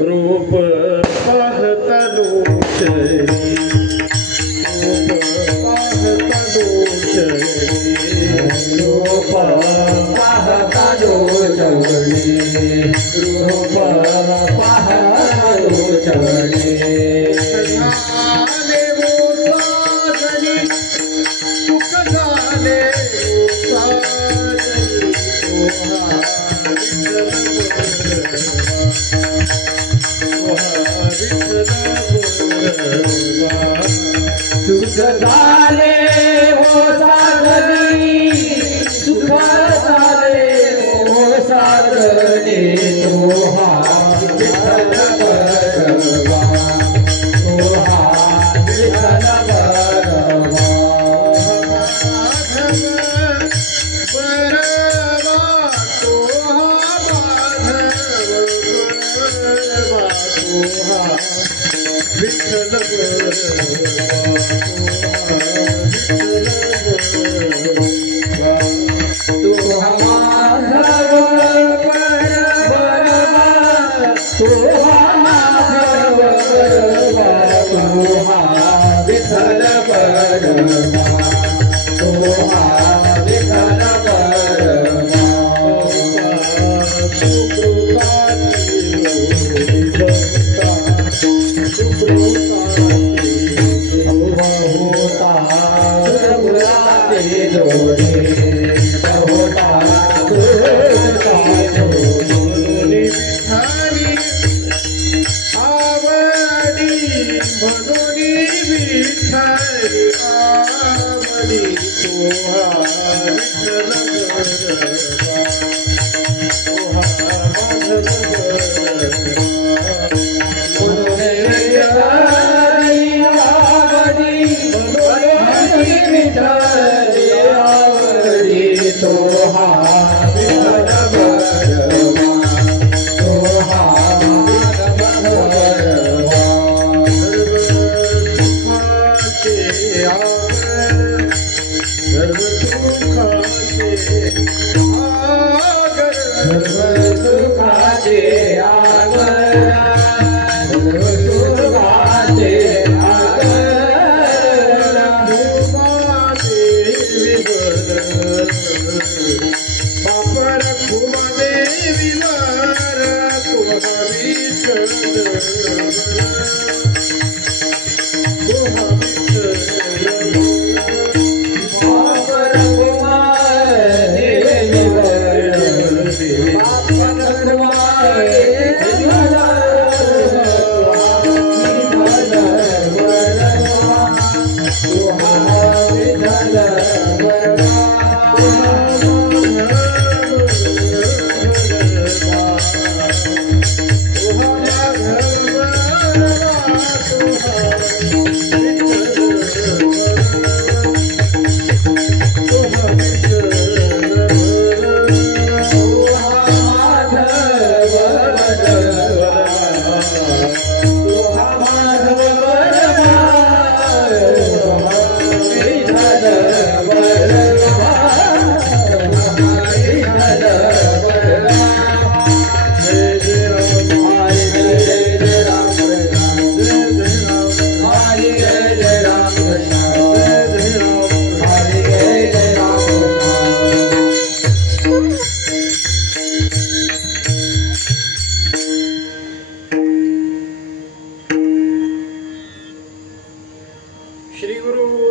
रूप पाहता दोषरी रूप पाहता दोषरी रूप पाहता दोषरी रूप पाहता दोषरी झाले वो साजनी सुख झाले वो साजनी सुख झाले हो साजनी तोहा विठ्ठल बरवा तोहा विठ्ठल बरवा माधव बरवा तोहा माधव बरवा तोहा विठ्ठल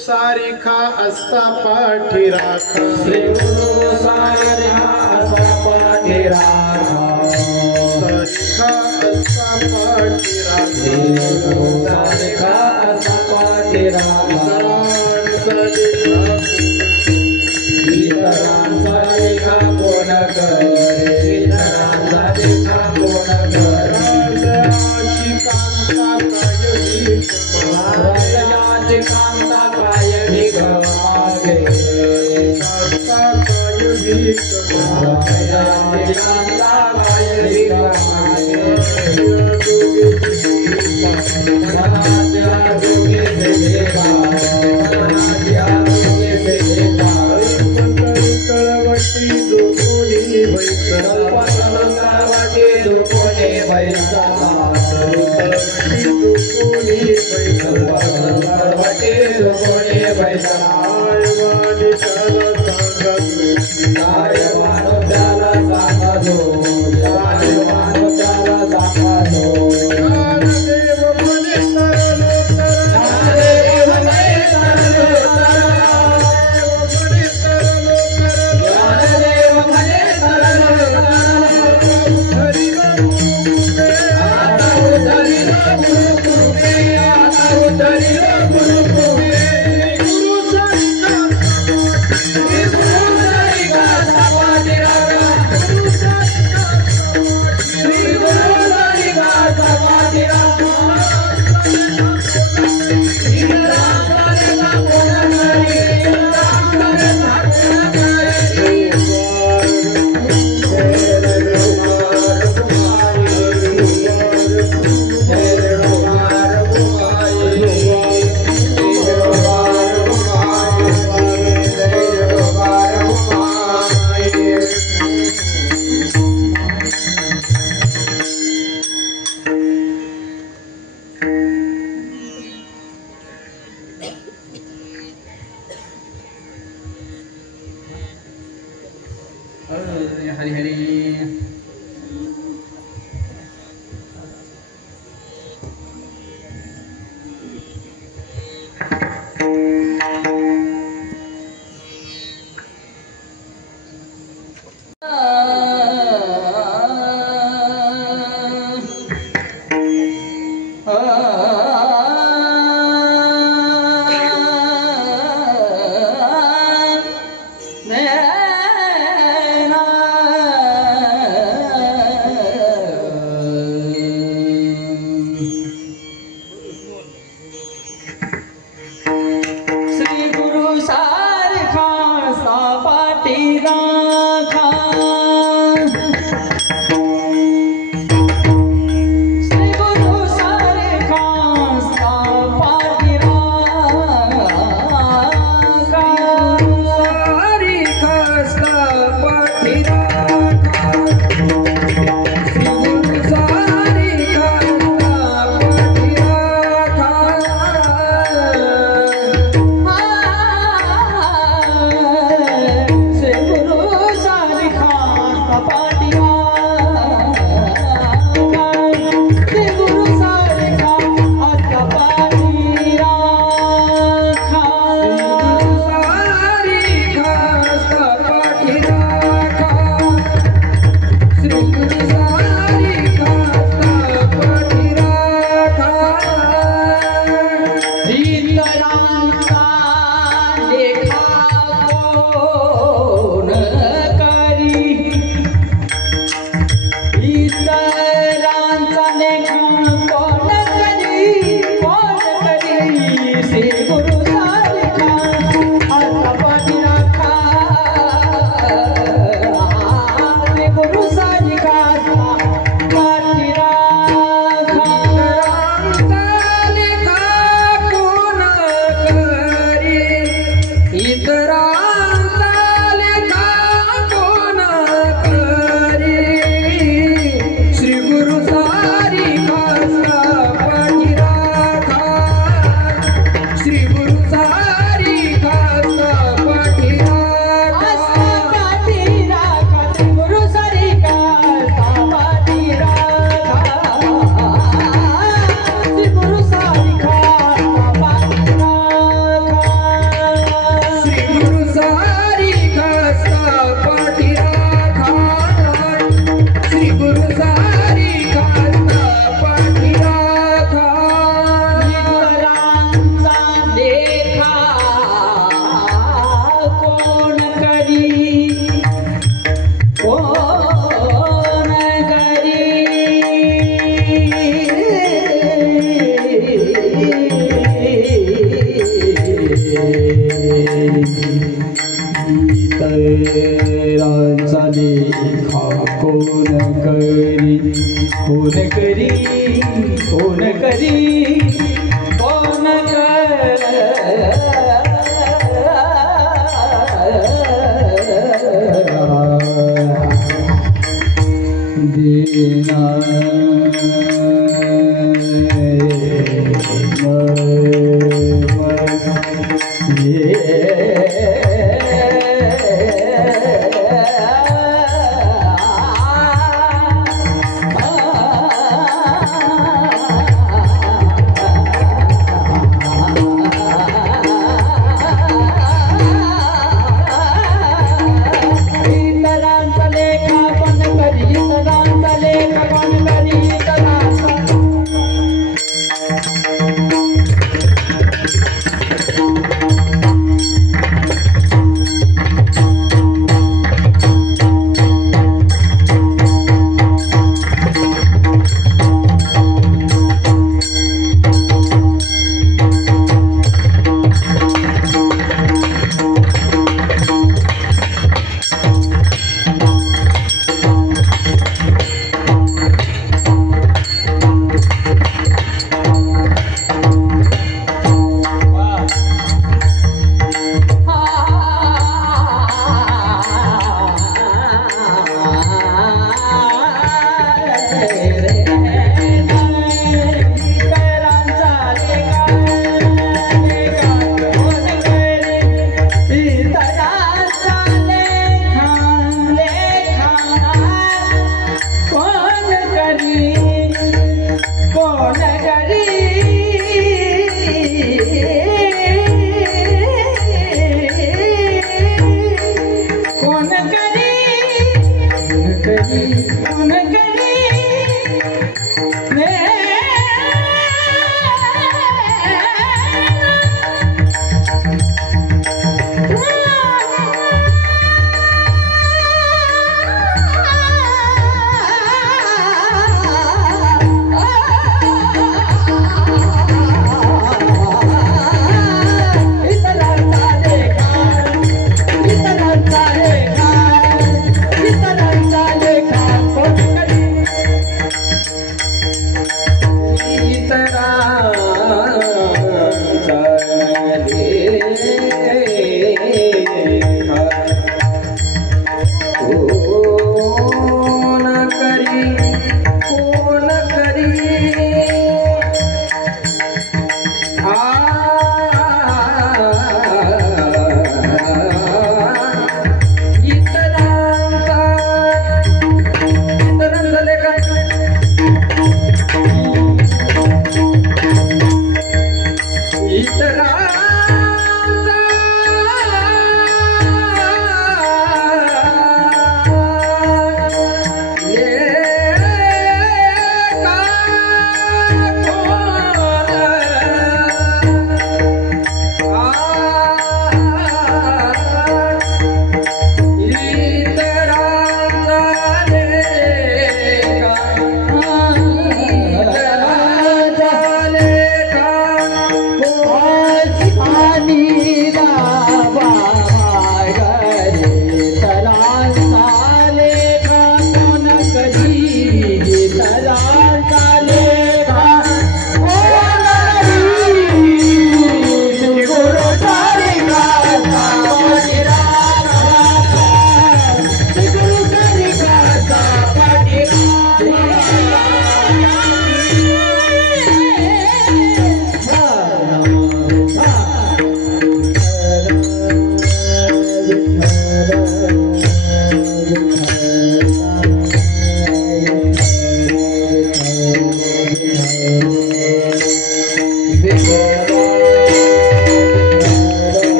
सारिखा अस्ता पाठी राखा श्री गुरु सारिखा अस्ता पाठी राखा सारिखा अस्ता पाठी राखा श्री गुरु सारिखा अस्ता पाठी राखा सारिखा सारिखा कोण करे हरि। लेखा कोण करी कोण करी कोण करी कोण देना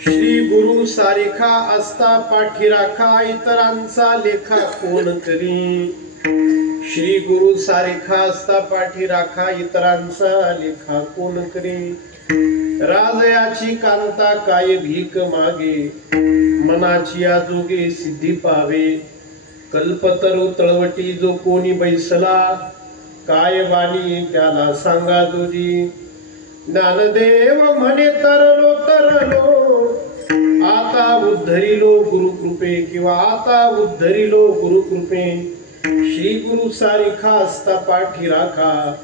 श्री गुरु सारिखा असता पाठी राखा इतरांचा लेखा कोण करी श्री गुरु सारिखा असता पाठी राखा इतरांचा लेखा कोण करी राजयाची कांता काय भीक मागे मनाची आजोगे सिद्धी पावे कल्पतरू तळवटी जो कोणी बैसला काय वाणी त्याला सांगा जोजी ज्ञानदेव म्हणे तरलो तरलो आता उद्धरिलो गुरुकृपे किंवा आता उद्धरिलो गुरुकृपे श्री गुरु सारिखा असता पाठी राखा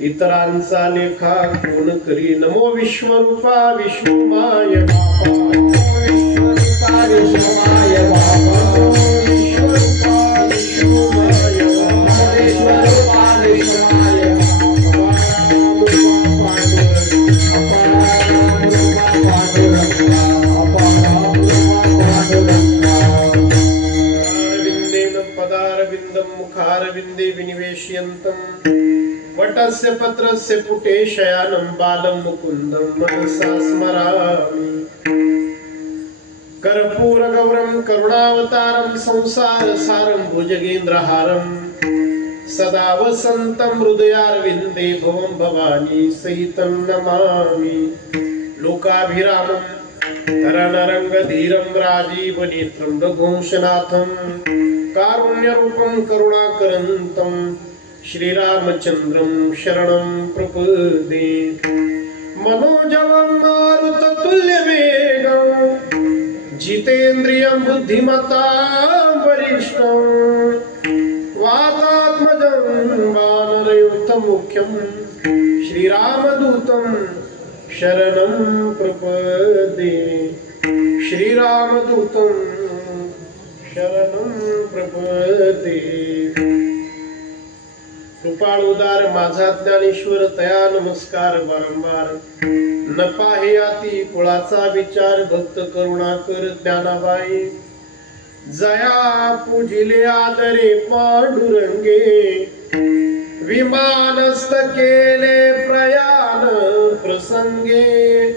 इतरांचा लेखा कोण करी नमो विश्वरूपा विष्णुमाय बापा विश्वरूपा विष्णुमाय बापा विश्वरूपा विष्णुमाय बापा विश्वरूपा विष्णुमाय मुखारविंदे विनिवेशयन्तम् वटस्य पत्रस्य पुटे शयानं बालं मुकुन्दं मनसा स्मरामि कर्पूरगौरं करुणावतारं संसारसारं भुजगेन्द्रहारं सदा वसन्तं हृदयारविन्दे भवं भवानी सहितं नमामि लोकाभिरामं रणरङ्गधीरं राजीवनेत्रं रघुवंशनाथं कारुण्यरूपं करुणाकरन्तं श्रीरामचन्द्रं शरणं प्रपदे मनोजवं मारुततुल्यवेगं जितेन्द्रियं बुद्धिमतां वरिष्ठं वातात्मजं वानरयुक्तमुख्यं श्रीरामदूतं शरणं प्रपदे श्रीरामदूतं शरणं प्रपदे कृपाळ उदार माझा ज्ञानेश्वर तया नमस्कार वारंवार न पाहे आती कुळाचा विचार भक्त करुणाकर ज्ञानाबाई जया पूजिले आदरे पांडुरंगे विमानस्थ केले प्रयाण प्रसंगे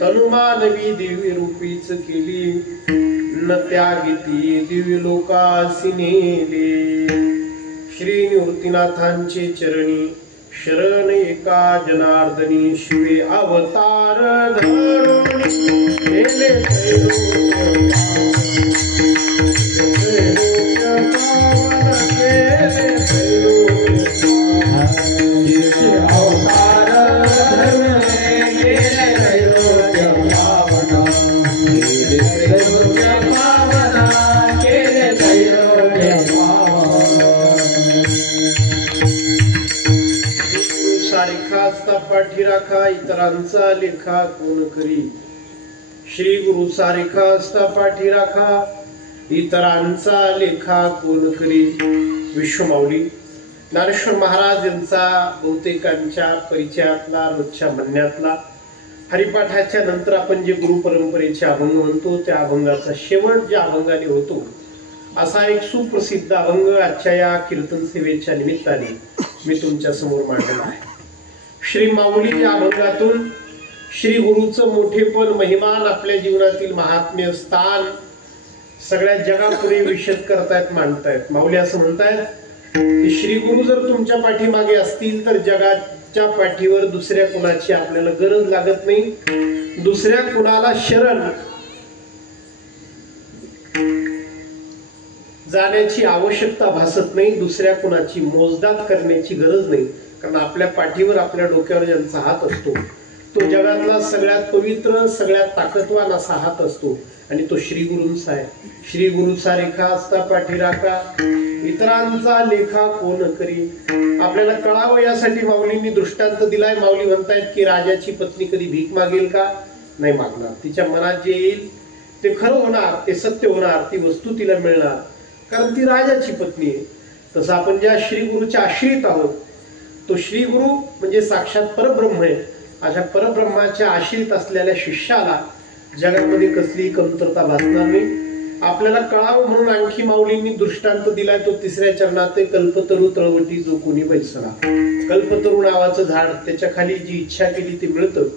तनुमानवी दिव्य रूपीच केली न त्यागिती दिव्य लोकासी नेले श्री निवृत्तीनाथांचे चरणी शरण एका जनार्दनी शिवे अवतार धरून केले पाठी राखा इतरांचा लेखा कोण करी श्री गुरु सारिखा असता पाठी राखा इतरांचा लेखा कोण करी विश्वमाऊली ज्ञानेश्वर महाराज यांचा बहुतेकांच्या परिचयातला रोजच्या म्हणण्यातला हरिपाठाच्या नंतर आपण जे गुरु परंपरेचे अभंग म्हणतो त्या अभंगाचा शेवट ज्या अभंगाने होतो असा एक सुप्रसिद्ध अभंग आजच्या या कीर्तन सेवेच्या निमित्ताने मी तुमच्या समोर मांडला आहे श्री माऊली या अभंगातून श्री गुरुचं मोठेपण महिमान आपल्या जीवनातील महात्म्य स्थान सगळ्या जगापुढे विशद करतायत मांडतायत माऊली असं म्हणतायत की श्री गुरु जर तुमच्या पाठीमागे असतील तर जगाच्या पाठीवर दुसऱ्या कुणाची आपल्याला गरज लागत नाही दुसऱ्या कुणाला शरण जाण्याची आवश्यकता भासत नाही दुसऱ्या कुणाची मोजदाद करण्याची गरज नाही कारण आपल्या पाठीवर आपल्या डोक्यावर ज्यांचा हात असतो तो जगातला सगळ्यात पवित्र सगळ्यात ताकदवान असा हात असतो आणि तो श्री गुरूंचा आहे श्री गुरु सारिखा असता पाठी राखा इतरांचा लेखा कोण करी आपल्याला कळावं यासाठी माऊलींनी दृष्टांत दिलाय माऊली म्हणतायत की राजाची पत्नी कधी भीक मागेल का नाही मागणार तिच्या मनात जे येईल ते खरं होणार ते सत्य होणार ती वस्तू तिला मिळणार कारण ती राजाची पत्नी आहे तसं आपण ज्या श्री गुरुच्या आश्रित आहोत तो श्री गुरु म्हणजे साक्षात परब्रह्म आहे अशा परब्रह्माच्या आश्रित असलेल्या शिष्याला जगामध्ये कसलीही कमतरता भासणार नाही आपल्याला कळावं म्हणून आणखी माऊलींनी दृष्टांत दिलाय तो तिसऱ्या चरणात ते कल्पतरू तळवटी जो कोणी बैसला. कल्पतरू नावाचं झाड, त्याच्या खाली जी इच्छा केली ते मिळतं.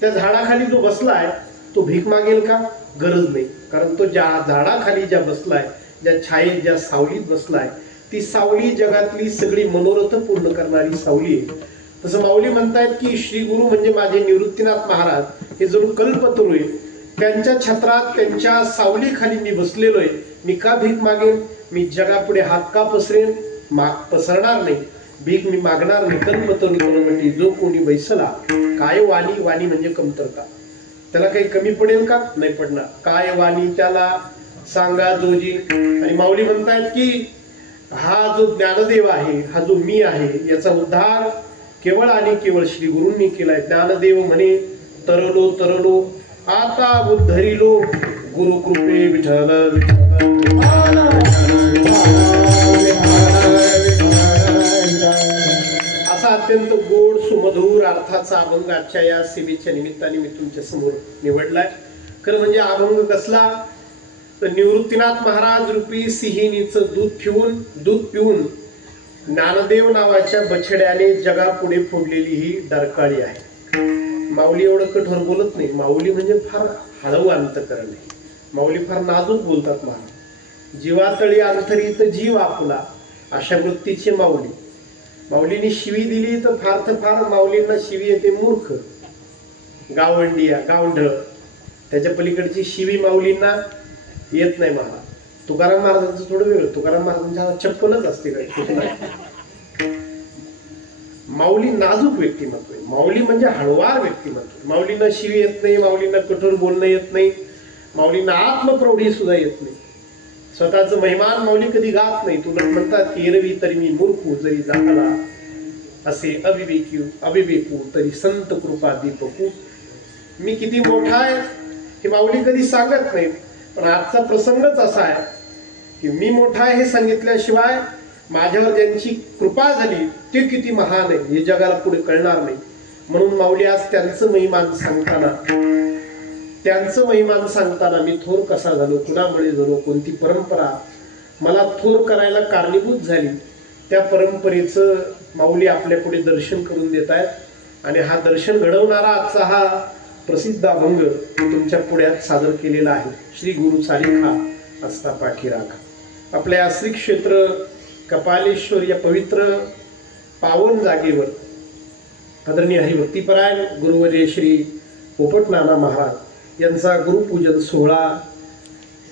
त्या झाडाखाली जो बसलाय तो भीक मागेल का? गरज नाही. कारण तो ज्या झाडाखाली ज्या बसलाय, ज्या छायेत ज्या सावलीत बसलाय, ती सावली जगातली सगळी मनोरथ पूर्ण करणारी सावली आहे. तसं माऊली म्हणतायत की श्री गुरु म्हणजे माझे निवृत्तीनाथ महाराज हे जणू कल्पतरू आहे. त्यांच्या छत्रात त्यांच्या सावलीखाली मी बसलेलो आहे. मी का भीक मागेन? मी जगापुढे हात का पसरेन? पसरणार नाही, भीक मी मागणार नाही. कल्पतरू तळवटी जो कोणी बैसला. काय वाणी? वाणी म्हणजे कमतरता. त्याला काही कमी पडेल का? नाही पडणार. काय वाणी त्याला सांगा जोजी. आणि माऊली म्हणतायत की हा जो ज्ञानदेव आहे, हा जो मी आहे, याचा उद्धार केवळ आणि केवळ श्री गुरूंनी केलाय. ज्ञानदेव म्हणे तरलो तरलो आता उद्धरिलो गुरु कृपे विठ्ठल असा अत्यंत गोड सुमधुर अर्थाचा अभंग आजच्या या सेवेच्या निमित्ताने मी तुमच्या समोर निवडलाय. खरं म्हणजे अभंग कसला तर निवृत्तीनाथ महाराज रूपी सिंहिणीचं दूध पिऊन ज्ञानदेव नावाच्या बछड्याने जगापुढे फोडलेली ही डरकाळी आहे. माऊली एवढं कठोर बोलत नाही. माऊली म्हणजे फार हळू अंतकरण आहे. माऊली फार नाजूक बोलतात. महाराज जीवातळी अंतरीत जीव आपला, अशा वृत्तीचे माऊली. माऊलींनी शिवी दिली तर फार माऊलींना शिवी येते मूर्ख, गावंडिया, गावंढळ. त्याच्या पलीकडची शिवी माऊलींना येत नाही. महाराज तुकाराम महाराजांचं थोडं वेगळं. तुकाराम महाराजांच्या चप्पलच असते काय. माऊली नाजूक व्यक्तिमत्व आहे. माऊली म्हणजे हळवार व्यक्तिमत्व. माऊलींना शिवी येत नाही, माऊलींना कठोर बोलणं येत नाही, माऊलींना आत्मप्रौढी सुद्धा येत नाही. स्वतःचं महिमान माऊली कधी गात नाही. तुला म्हणतात की एरवी तरी मी मूर्खू जरी जाताला असे अविवेकू तरी संत कृपा दीपकू. मी किती मोठा आहे हे माऊली कधी सांगत नाही. पण आजचा प्रसंगच असा आहे की मी मोठा आहे हे सांगितल्याशिवाय माझ्यावर ज्यांची कृपा झाली ते किती महान आहे हे जगाला पुढे कळणार नाही. म्हणून माऊली आज त्यांचं महिमान सांगताना मी थोर कसा झालो, कुणामुळे झालो, कोणती परंपरा मला थोर करायला कारणीभूत झाली, त्या परंपरेचं माऊली आपल्या पुढे दर्शन करून देत आहेत. आणि हा दर्शन घडवणारा आजचा हा प्रसिद्ध अभंग तुमच्या पुढ्यात सादर केलेला आहे. श्री गुरु सारिखा असता पाठीराखा. आपल्या श्री क्षेत्र कपालेश्वर या पवित्र पावन जागेवर आदरणीय हरिभक्तीपरायण गुरुवर्य श्री पोपट नाना महाराज यांचा गुरुपूजन सोहळा,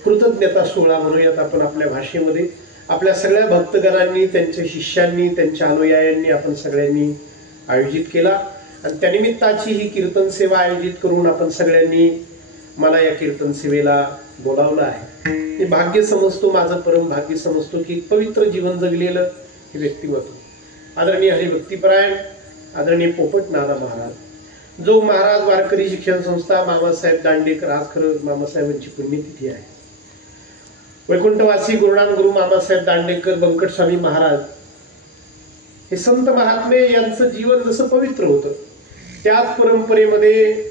कृतज्ञता सोहळा म्हणूयात आपण आपल्या भाषेमध्ये. आपल्या सगळ्या भक्तगणांनी, त्यांच्या शिष्यांनी, त्यांच्या अनुयायांनी आपण सगळ्यांनी आयोजित केला. आणि त्यानिमित्ताची ही कीर्तन सेवा आयोजित करून आपण सगळ्यांनी मला या कीर्तन सेवेला बोलावलं आहे. हे भाग्य समजतो, माझं परम भाग्य समजतो की पवित्र जीवन जगलेलं हे व्यक्तिमत्व. आदरणीय हरिभक्तीपरायण आदरणीय पोपट नाना महाराज, जो महाराज वारकरी शिक्षण संस्था मामासाहेब दांडेकर, आज खरं मामासाहेबांची पुण्यतिथी आहे. वैकुंठवासी गुरुनान गुरु मामासाहेब दांडेकर बंकट स्वामी महाराज हे संत महात्मे यांचं जीवन जसं पवित्र होतं, त्याच परंपरेमध्ये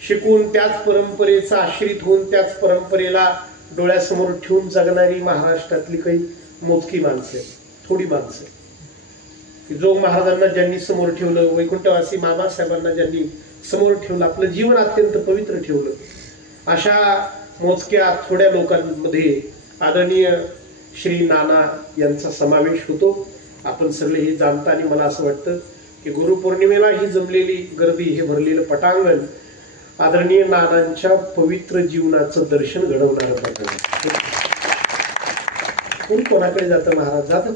शिकून, त्याच परंपरेचा आश्रित होऊन, त्याच परंपरेला डोळ्यासमोर ठेवून जगणारी महाराष्ट्रातली काही मोजकी माणसं, थोडी माणसं, की जो महाराजांना ज्यांनी समोर ठेवलं, वैकुंठवासी मामासाहेबांना ज्यांनी समोर ठेवलं, आपलं जीवन अत्यंत पवित्र ठेवलं, अशा मोजक्या थोड्या लोकांमध्ये आदरणीय श्री नाना यांचा समावेश होतो. आपण सगळे हे जाणता. आणि मला असं वाटतं की गुरुपौर्णिमेला ही जमलेली गर्दी, हे भरलेलं पटांगण आदरणीय नानांच्या पवित्र जीवनाचं दर्शन घडवणारं पटांगण. कोण कोणाकडे जातं? महाराज जातात.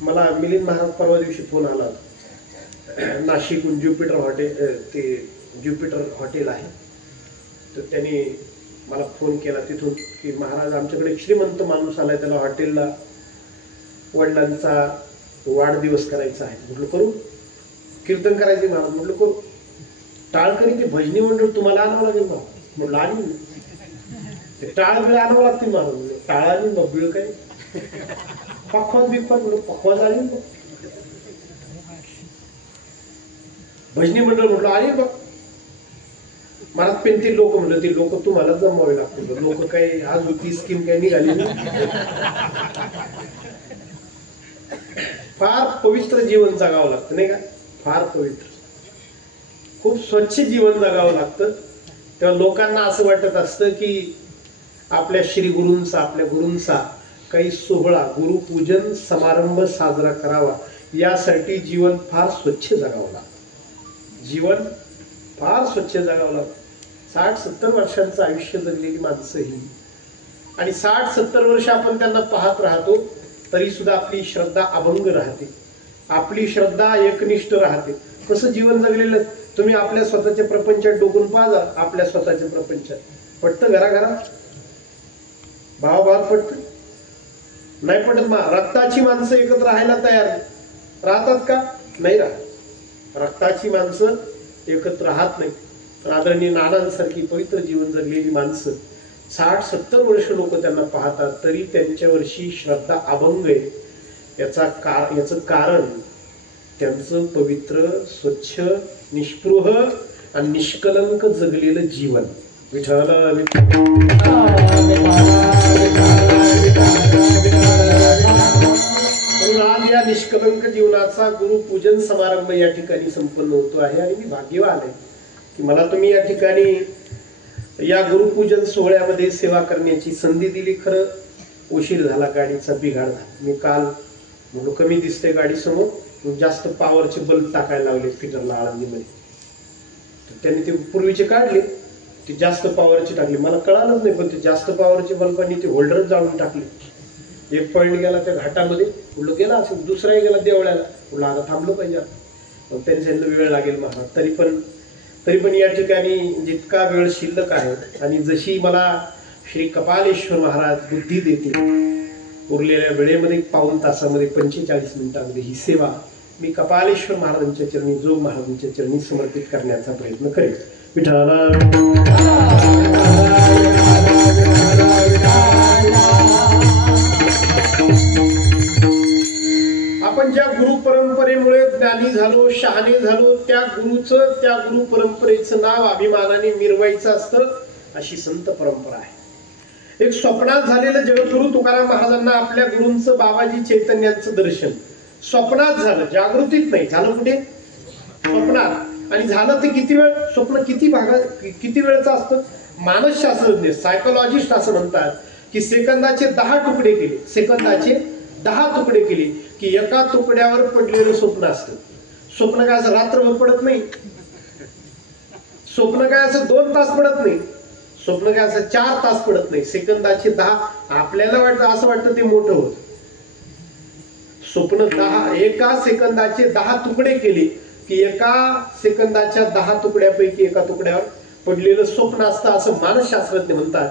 मला मिलिंद महाराज परवा दिवशी फोन आला, नाशिकहून ज्युपिटर हॉटेल, ते ज्युपिटर हॉटेल आहे, तर त्यांनी मला फोन केला तिथून की महाराज आमच्याकडे श्रीमंत माणूस आलाय, त्याला हॉटेलला वडिलांचा वाढदिवस करायचा आहे. म्हटलं करू. कीर्तन करायचे महाराज. म्हटलं करू. टाळकरी ते भजनी मंडळ तुम्हाला आणावं लागेल महाराज. म्हटलं आणि ते टाळकरी आणावं लागतील महाराज. टाळाने बबिळ काय पक्वाज बिकवाज, म्हटलं पक्वाज आली ना भजनी मंडळ. म्हटलं आली बघ. मला पण ते लोक म्हणलं, ते लोक तुम्हाला जमवावे लागतील, लोक काही आज ती स्कीम काही निघाली नाही. फार पवित्र जीवन जगावं लागतं नाही का, फार पवित्र, खूप स्वच्छ जीवन जगावं लागतं. तेव्हा लोकांना असं वाटत असतं की आपल्या श्री गुरूंचा, आपल्या गुरूंचा काही सोहळा, गुरुपूजन समारंभ साजरा करावा, यासाठी जीवन फार स्वच्छ जगावं लागतं. जीवन फार स्वच्छ जगावं लागतं. 60-70 वर्षांचं आयुष्य जगलेली माणसं ही, आणि 60-70 वर्ष आपण त्यांना पाहत राहतो, तरी सुद्धा आपली श्रद्धा अभंग राहते, आपली श्रद्धा एकनिष्ठ राहते. कसं जीवन जगलेलं तुम्ही आपल्या स्वतःच्या प्रपंचात डोकून पाहा. आपल्या स्वतःच्या प्रपंचात पटतं, घराघरात भावाभावात पटतं नाही पटत. रक्ताची माणसं एकत्र राहायला तयार राहतात का? नाही राहत. रक्ताची माणसं एकत्र राहत नाही. पण आदरणीय नानांसारखी पवित्र जीवन जगलेली माणसं 60-70 वर्ष लोक त्यांना पाहतात, तरी त्यांच्यावरची श्रद्धा अभंग आहे. याचं कारण त्यांचं पवित्र, स्वच्छ, निष्पृह आणि निष्कलंक जगलेलं जीवन. विठ्ठल म्हणून आज या निष्कलंक जीवनाचा गुरुपूजन समारंभ या ठिकाणी संपन्न होतो आहे. आणि मी भाग्यवान आहे की मला तुम्ही या ठिकाणी या गुरुपूजन सोहळ्यामध्ये सेवा करण्याची संधी दिली. खरं उशीर झाला, गाडीचा बिघाड झाला. मी काल म्हणून कमी दिसते गाडी समोर, जास्त पॉवरचे बल्ब टाकायला लावले फिटरला आळंदीमध्ये. तर त्यांनी ते पूर्वीचे काढले, ते जास्त पॉवरचे टाकले. मला कळालंच नाही, पण ते जास्त पॉवरचे बल्बांनी ते होल्डरच जाळून टाकले. एक पॉईंट गेला त्या घाटामध्ये, म्हटलं गेला असेल. दुसराही गेला देवळ्याला, म्हटलं आता थांबलो पाहिजे. मग त्यांनी सांगितलं वेळ लागेल महाराज. तरी पण या ठिकाणी जितका वेळ शिल्लक आहे, आणि जशी मला श्री कपालेश्वर महाराज बुद्धी देते, उरलेल्या वेळेमध्ये 1 तासामध्ये 45 मिनिटांमध्ये ही सेवा मी कपालेश्वर महाराजांच्या चरणी, जोग महाराजांच्या चरणी समर्पित करण्याचा प्रयत्न करेन. विठ्ठल आपण ज्या गुरु परंपरेमुळे ज्ञानी झालो, शहाणे झालो, त्या गुरुचं, त्या गुरु परंपरेचं नाव अभिमानाने मिरवायचं असतं, अशी संत परंपरा आहे. एक स्वप्नात झालेलं जगद्गुरु तुकाराम महाराजांना आपल्या गुरूंचं, बाबाजी चैतन्यांचं दर्शन स्वप्नात झालं, जागृतीत नाही झालं. कुठे? स्वप्नात. आणि झालं ते किती वेळ? स्वप्न किती वेळचं असतं? मानसशास्त्रज्ञ, सायकोलॉजिस्ट असं म्हणतात की सेकंदाचे 10 तुकडे केले, सेकंदाचे 10 तुकडे केले की एका तुकड्यावर पडलेलं स्वप्न असतं. स्वप्न काय असं रात्रभर पडत नाही, स्वप्न काय असं 2 तास पडत नाही, स्वप्न काय असं 4 तास पडत नाही. सेकंदाचे 10. आपल्याला असं वाटतं ते मोठं होत. स्वप्न 10, एका सेकंदाचे 10 तुकडे केले की एका सेकंदाच्या 10 तुकड्यापैकी एका तुकड्यावर पडलेलं स्वप्न असतं, असं मानसशास्त्रज्ञ म्हणतात.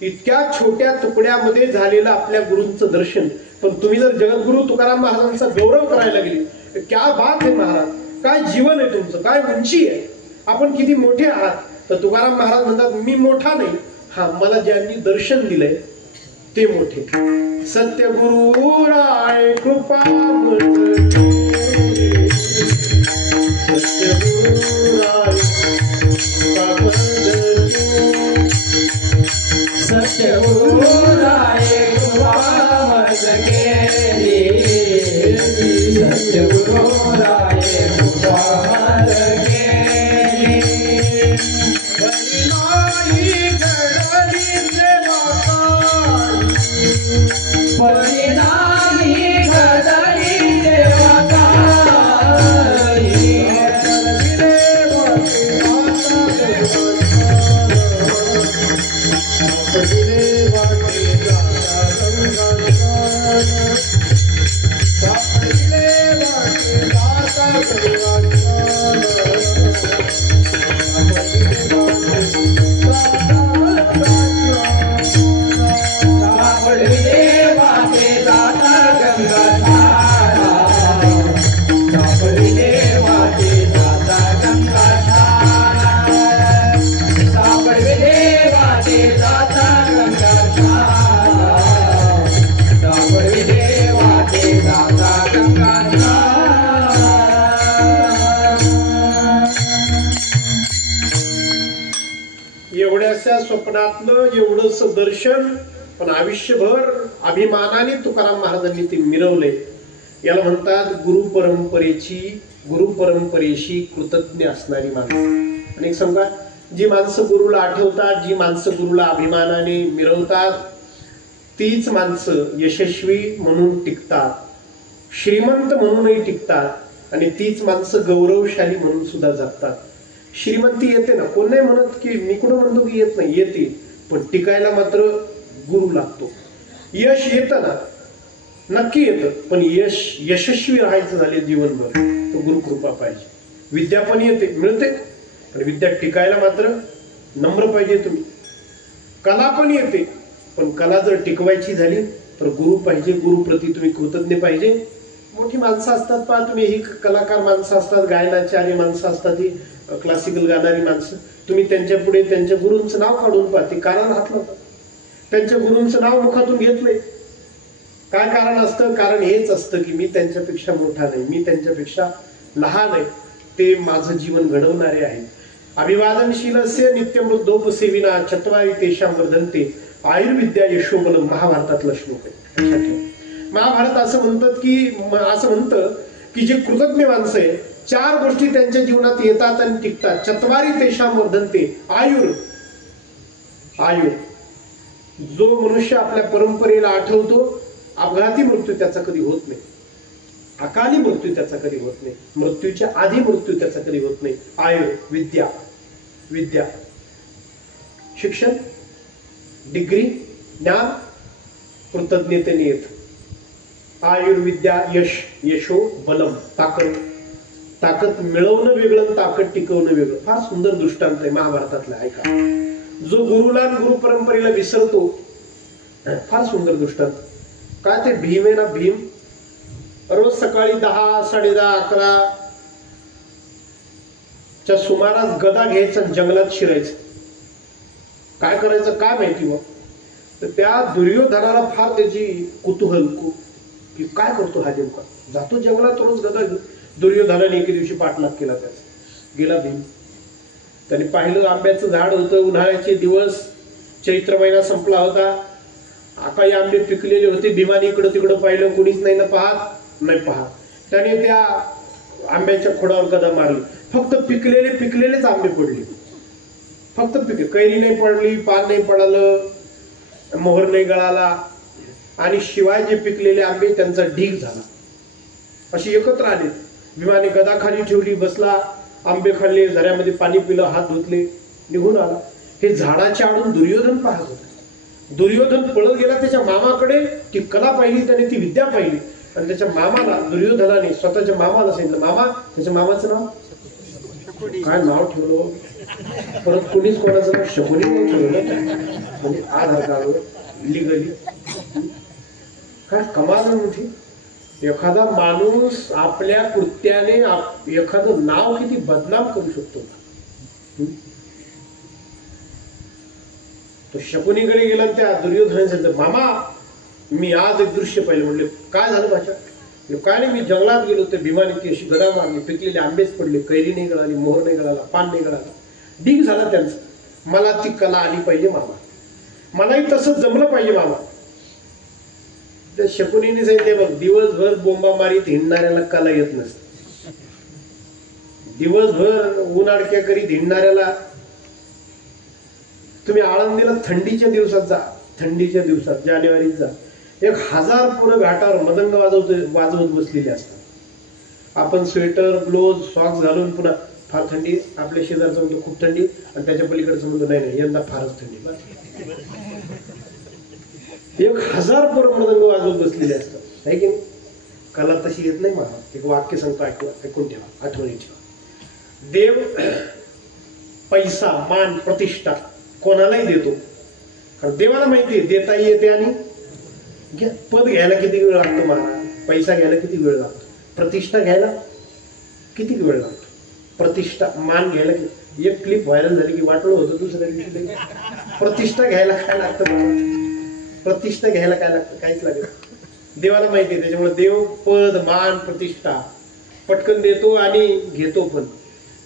इतक्या छोट्या तुकड्यामध्ये झालेलं आपल्या गुरूंचं दर्शन. पण तुम्ही जर जगद्गुरु तुकाराम महाराजांचा गौरव करायला गेले, क्या बात आहे महाराज, काय जीवन आहे तुमचं, काय उंची आहे, आपण किती मोठे आहात. तर तुकाराम महाराज म्हणतात मी मोठा नाही, हा मला ज्यांनी दर्शन दिलंय ते मोठे. सत्यगुरु राय कृपा, सत्यगुरु राय सत्यगुरु राय कृपा सत्यगुरु राय कृपा स्वप्नातलं एवढंच दर्शन, पण आयुष्यभर अभिमानाने तुकाराम महाराजांनी ते मिरवले. याला म्हणतात गुरु परंपरेशी कृतज्ञ असणारी माणसं. आणि सांगा, जी माणसं गुरुला आठवतात, जी माणसं गुरुला अभिमानाने मिरवतात, तीच माणसं यशस्वी म्हणून टिकतात, श्रीमंत म्हणूनही टिकतात, आणि तीच माणसं गौरवशाली म्हणून सुद्धा जगतात. श्रीमंती येते ना, कोण नाही म्हणत की, मी कुठं म्हणतो की येत नाही, येते, पण टिकायला मात्र गुरु लागतो. यश येतं ना, नक्की येतं, पण यशस्वी राहायचं झाले जीवनभर तो गुरु कृपा पाहिजे. विद्या पण येते, मिळते, पण विद्या टिकायला मात्र नम्र पाहिजे तुम्ही. कला पण येते, पण कला जर टिकवायची झाली तर गुरु पाहिजे, गुरु प्रती तुम्ही कृतज्ञ पाहिजे. मोठी माणसं असतात पहा तुम्ही, ही कलाकार माणसं असतात, गायनाची आणि माणसं असतात, ही क्लासिकल गाणारी माणसं, तुम्ही त्यांच्या पुढे त्यांच्या गुरूंचं नाव काढून पाहते, कारण हात लावतात, त्यांच्या गुरूंचं नाव मुखातून घेतलंय. काय कारण असतं? कारण हेच असतं की मी त्यांच्यापेक्षा मोठा नाही, मी त्यांच्यापेक्षा लहान आहे, ते माझं जीवन घडवणारे आहे. अभिवादनशीलस्य नित्यमृद्धोपसेविना चत्वारी तेषां वर्धन्ते आयुर्विद्या यशोबलम, महाभारतातला श्लोक आहे. महाभारत असं म्हणतं की जे कृतज्ञ माणसं आहे, 4 गोष्टी त्यांच्या जीवनात येतात आणि टिकतात. चत्वारी तेषां वर्धन्ते आयुर. जो मनुष्य आपल्या परंपरेला आठवतो, अपघाती मृत्यू त्याचा कधी होत नाही, अकाली मृत्यू त्याचा कधी होत नाही, मृत्यूच्या आधी मृत्यू त्याचा कधी होत नाही. आयुर विद्या, शिक्षण, डिग्री, ज्ञान कृतज्ञतेने येत. आयुर्विद्या, यशो बलम, ताकद मिळवणं वेगळं, ताकद टिकवणं वेगळं. फार सुंदर दृष्टांत आहे महाभारतातला, ऐका. जो गुरुला गुरु परंपरेला विसरतो, फार सुंदर दृष्टांत. काय ते भीम आहे ना, भीम रोज सकाळी 10, 10:30, 11 च्या सुमारास गदा घ्यायचं, जंगलात शिरायचं. काय करायचं काय माहिती बा. तर त्या दुर्योधनाला फार त्याची कुतूहल की काय करतो हा नेमका. जातो जंगलात रोज गदा घेऊन. दुर्योधनाने एके दिवशी पाठलाग केला त्याचा. गेला भीम, त्याने पाहिलं आंब्याचं झाड होतं, उन्हाळ्याचे दिवस, चैत्र महिना संपला होता, काही आंबे पिकलेले होते. भीमाने इकडं तिकडं पाहिलं, कोणीच नाही ना पाहत. त्याने त्या आंब्याच्या खोडावर गदा मारली. फक्त पिकलेलेच आंबे पडले, फक्त कैरी नाही पडली, पान नाही पडालं, मोहर नाही गळाला, आणि शिवाय जे पिकलेले आंबे त्यांचा ढीग झाला. अशी एकत्र आले. भीमाने गदा खाली ठेवली, बसला, आंबे खाल्ले, झऱ्यामध्ये पाणी पिलं, हात धुतले, निघून आला. हे झाडाच्या आडून दुर्योधन पाहत होता. दुर्योधन पळत गेला त्याच्या मामाकडे. ती कला पाहिली त्याने, ती विद्या पाहिली, आणि त्याच्या मामाला, दुर्योधनाने स्वतःच्या मामाला सांगितलं, मामा, त्याच्या मामाचं नाव काय नाव ठेवलं परत, कोणीच कोणाचं नाव शकुनी नाही ठेवलं, म्हणजे आधार कार्ड लिगली. काय कमाल मोठी. एखादा माणूस आपल्या कृत्याने एखादं नाव किती बदनाम करू शकतो. तो शकुनीकडे गेला, त्या दुर्योधनाने सांगितलं, मामा, मी आज एक दृश्य पाहिलं. म्हणले, काय झालं भाषा? काय नाही, मी जंगलात गेलो होते, भीमाने ती अशी गदा मारली, पिकलेले आंबेच पडले, कैरी नाही गळाली, मोहर नाही गळाला, पान नाही गळाला, ढीग झाला त्यांचं. मला ती कला आली पाहिजे मामा, मलाही तसंच जमलं पाहिजे मामा. त्या शकुनीने सांगितले, बघ, दिवसभर बोंबा मारीत हिंडणाऱ्याला कला येत नसते. दिवसभर ऊन अडक्या करीत हिंडणाऱ्याला, तुम्ही आळंदीला थंडीच्या दिवसात जानेवारीत जा, 1000 पोरं घाटावर मदंग वाजवत बसलेले असतात. आपण स्वेटर, ग्लोव्ह, सॉक्स घालून, पुन्हा फार थंडी, आपल्या शेजारचं म्हणतो खूप थंडी, आणि त्याच्या पलीकडचं म्हणतो नाही, यंदा फारच थंडी. 1000 पोरं मदंग वाजवत बसलेले असतात, आहे की नाही? कला तशी येत नाही मला. एक वाक्य सांगतो, ऐकून ठेवा, आठवणी ठेवा. देव पैसा, मान, प्रतिष्ठा कोणालाही देतो, कारण देवाला माहिती आहे देताही येते, आणि पद घ्यायला किती वेळ लागतो मला, पैसा घ्यायला किती वेळ लागतो, प्रतिष्ठा घ्यायला किती वेळ लागतो, प्रतिष्ठा, मान घ्यायला. एक क्लिप व्हायरल झाली की वाटलं होतं दुसऱ्या दिवशी. प्रतिष्ठा घ्यायला काय लागतं मला? प्रतिष्ठा घ्यायला काय लागतं? काहीच लागत. देवाला माहिती आहे, त्याच्यामुळे देव पद, मान, प्रतिष्ठा पटकन देतो आणि घेतो पण.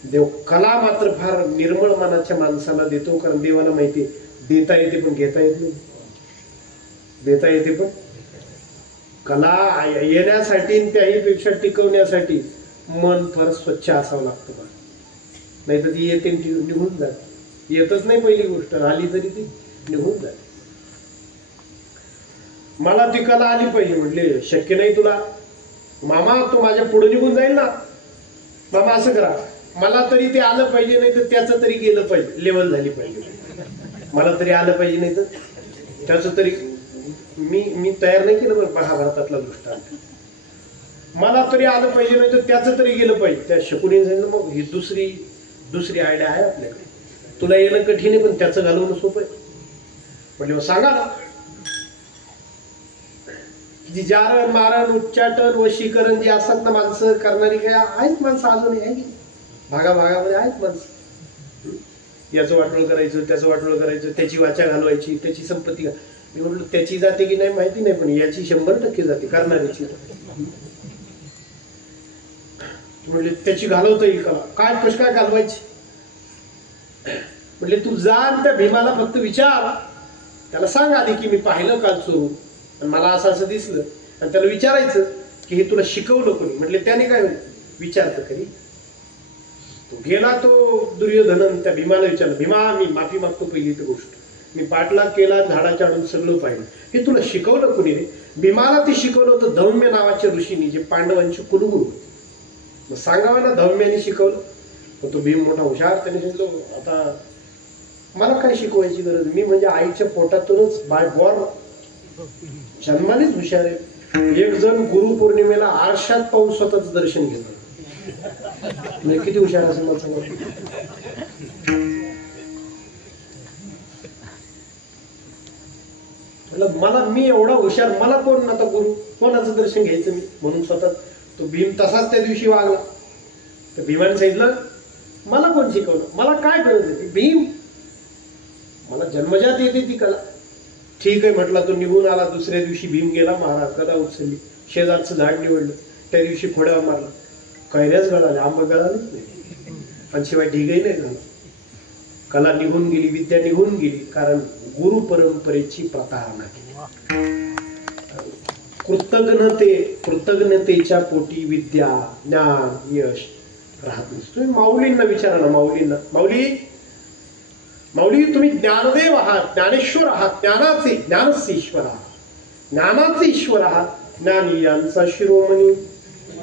देव कला मात्र फार निर्मळ मनाच्या माणसाला देतो, कारण देवाला माहिती देता येते पण घेता येत नाही, देता येते पण कला येण्यासाठी त्याही पेक्षा टिकवण्यासाठी मन फार स्वच्छ असावं लागतं बा, नाही तर ती येते निघून जाते, येतच नाही पहिली गोष्ट, आली तरी ती निघून जाते. मला ती कला आली पाहिजे म्हटले शक्य नाही तुला मामा, तो माझ्या पुढे निघून जाईल ना मामा, असं करा मला तरी ते आलं पाहिजे, नाही तर त्याचं तरी गेलं पाहिजे, लेवल झाली पाहिजे, मला तरी आलं पाहिजे नाही तर त्याचं तरी, मी तयार नाही केलं बरं महाभारतातला दृष्टांत, मला तरी आलं पाहिजे नाही तर त्याचं तरी गेलं पाहिजे. त्या शकुनीने सांगितलं मग ही दुसरी आयडिया आहे आपल्याकडे, तुला येणं कठीण आहे पण त्याचं घालवणं सोपं आहे. म्हटलं मग सांगा ना. जी जारण मारण उच्चाटन वशीकरण जी असतात ना माणसं करणारी, काय आहेत माणसं अजूनही आहे की भागाभागामध्ये आहेत माणसं, याचं वाटोळ करायचं त्याचं वाटोळ करायचं, त्याची वाचा घालवायची, त्याची संपत्ती. मी म्हटलं त्याची जाते की नाही माहिती नाही पण याची 100% जाते करणाऱ्याची. म्हणजे त्याची घालवता येईल का, काय कशी काय घालवायची. म्हणजे तू जा आणि त्या भीमाला फक्त विचार, त्याला सांग आधी की मी पाहिलं काल चोरून आणि मला असं असं दिसलं, आणि त्याला विचारायचं की हे तुला शिकवलं कोणी. म्हटले त्याने काय होईल, विचारतं खरी. तो गेला तो दुर्योधन त्या भीमाला विचारलं, भीमा मी माफी मागतो पहिली तर गोष्ट, मी पाठलाग केला झाडाच्या आडून सगळं पाहिलं, हे तुला शिकवलं कोणी रे. भीमाला ते शिकवलं होतं धौम्य नावाच्या ऋषीनी, जे पांडवांचे कुलगुरू. मग सांगावं ना धौम्याने शिकवलं. पण तो भीम मोठा हुशार, त्याने सांगितलं आता मला काय शिकवायची गरज, मी म्हणजे आईच्या पोटातूनच बाय बॉर्न जन्मानेच हुशार आहे. एक जण गुरुपौर्णिमेला आरशात पाहून स्वतःच दर्शन घेतो, म्हणजे किती हुशार असेल मला सांगा. मला मी एवढा हुशार, मला कोण आता गुरु, कोणाचं दर्शन घ्यायचं मी, म्हणून स्वतः तो भीम तसाच त्या दिवशी वागला. तर भीमाने सांगितलं मला कोण शिकवलं, मला काय गरज आहे, भीम मला जन्मजात येते ती कला. ठीक आहे म्हटला, तो निघून आला. दुसऱ्या दिवशी भीम गेला, महाराज गदा उचलली, शेजारचं झाड निवडलं, त्या दिवशी खोड्या मारला, कैऱ्याच गळाले, आंबा गळालेच नाही, आणि शिवाय ढिगही नाही झाला. कला निघून गेली, विद्या निघून गेली, कारण गुरु परंपरेची प्रतारणा केली. कृतज्ञतेच्या पोटी विद्या ज्ञान यश राहत नाही. तुम्ही माऊलींना विचारा ना, माऊली तुम्ही ज्ञानदेव आहात, ज्ञानेश्वर आहात, ज्ञानच ईश्वर आहात, ज्ञानाचे ईश्वर आहात, ज्ञानी यांचा शिरोमणी,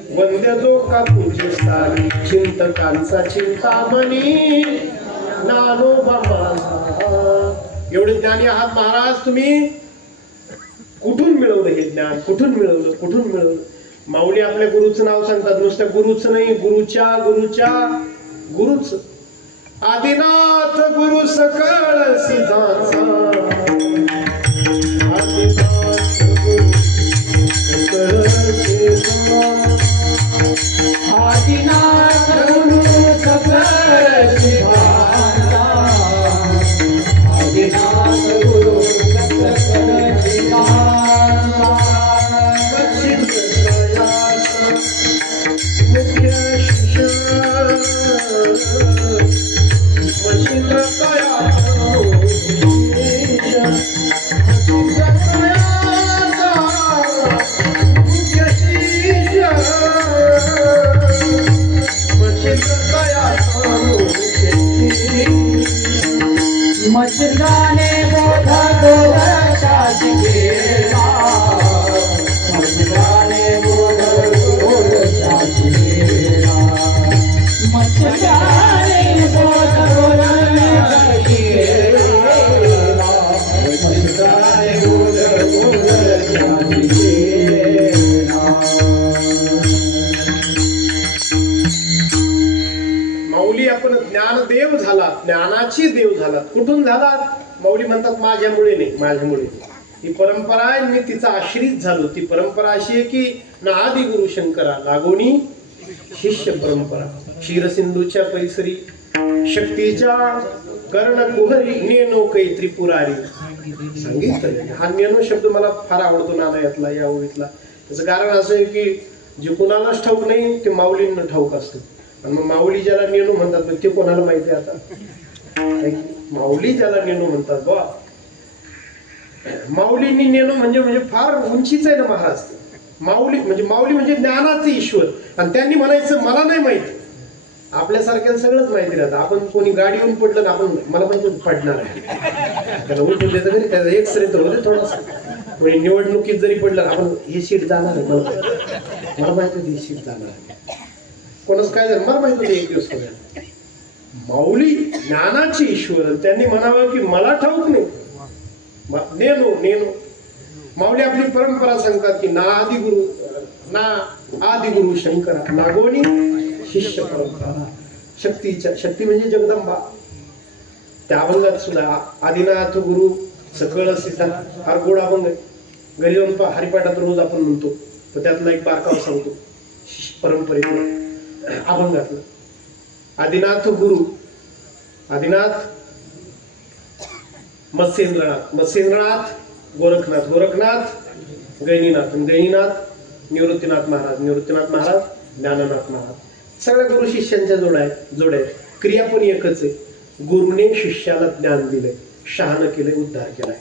वंद्य जो का पूज्य स्थानी, चिंतकांचा चिंतामणी, ज्ञानोबा माझा. एवढे ज्ञानी आहात महाराज तुम्ही, कुठून मिळवलं हे ज्ञान, कुठून मिळवलं. माऊली आपल्या गुरुचं नाव सांगतात, नुसत्या गुरुचं नाही, गुरुच. आदिनाथ गुरु सकळ सिद्धांचा, आदिनाथ गुरु सकळ सिद्धांचा, आदिनाथ गुरु सकळ सिद्धांचा, आदिनाथ गुरु सकळ सिद्धांचा, मुख्य शिष्य मच्छिंद्र मच्छिंद्राने बोध गोरक्षाची केला, मच्छिंद्राने बोध गोरक्षाची केला, मच्छिंद्राने बोध गोरक्षाची केला, मच्छिंद्राने बोध गोरक्षाची केला. माऊली आपण ज्ञानदेव झालात, ज्ञानाची देव झालात. कुठून झालात? माऊली म्हणतात माझ्यामुळे नाही, माझ्यामुळे ही परंपरा आहे, मी तिचा आश्रित झालो. ती परंपरा अशी आहे की ना आदि गुरु शंकरा लागोनी शिष्य परंपरा. क्षीरसिंधूच्या परिसरी शक्तीच्या कर्ण कुहरी नेनो कै त्रिपुरारी. सांगितलं हा नेनो शब्द मला फार आवडतो नानायातला, या ओळीतला. त्याचं कारण असं आहे की जे कुणालाच ठाऊक नाही ते माऊलींना ठाऊक असतं, आणि मग माऊली ज्याला नेणू म्हणतात ते कोणाला माहिती आहे आता. माऊली त्याला नेणू म्हणतात बा. माऊलींनी नेणू म्हणजे फार उंचीच आहे ना महाराज. माऊली म्हणजे ज्ञानाचे ईश्वर. आणि त्यांनी म्हणायचं मला नाही माहित. आपल्यासारख्याला सगळंच माहिती राहतं. आपण कोणी गाडी येऊन पडलं ना आपण मला माहिती पडणार आहे त्याला उलटून देतं तरी त्याचा एक सरी तर होते थोडासा. कोणी निवडणुकीत जरी पडलं आपण हे सीट जाणार आहे मला माहिती होती ही सीट जाणार आहे. कोणाच काय झालं मला माहित होतं एक दिवस सगळ्या. माऊली ज्ञानाचे ईश्वर. त्यांनी म्हणावं की मला ठाऊक नाही. नेनो माऊली आपली परंपरा सांगतात की ना आदिगुरु शंकरा नागोनी शिष्य परंपरा. शक्ती म्हणजे जगदंबा. त्या अभंगात सुद्धा आदिनाथ गुरु सकळ सिद्धा फार गोड अभंग आहे. घरी जाऊन हरिपाठात रोज आपण म्हणतो. तर त्यातला एक बारकाव सांगतो परंपरेतला अभंगातलं. आदिनाथ गुरु आदिनाथ मत्स्येंद्रनाथ गोरखनाथ गैनीनाथ निवृत्तीनाथ महाराज ज्ञाननाथ महाराज. सगळ्या गुरु शिष्यांच्या जोड्या आहेत. क्रिया पण एकच आहे. गुरुने शिष्याला ज्ञान दिलंय, शहाणं केलंय, उद्धार केलाय.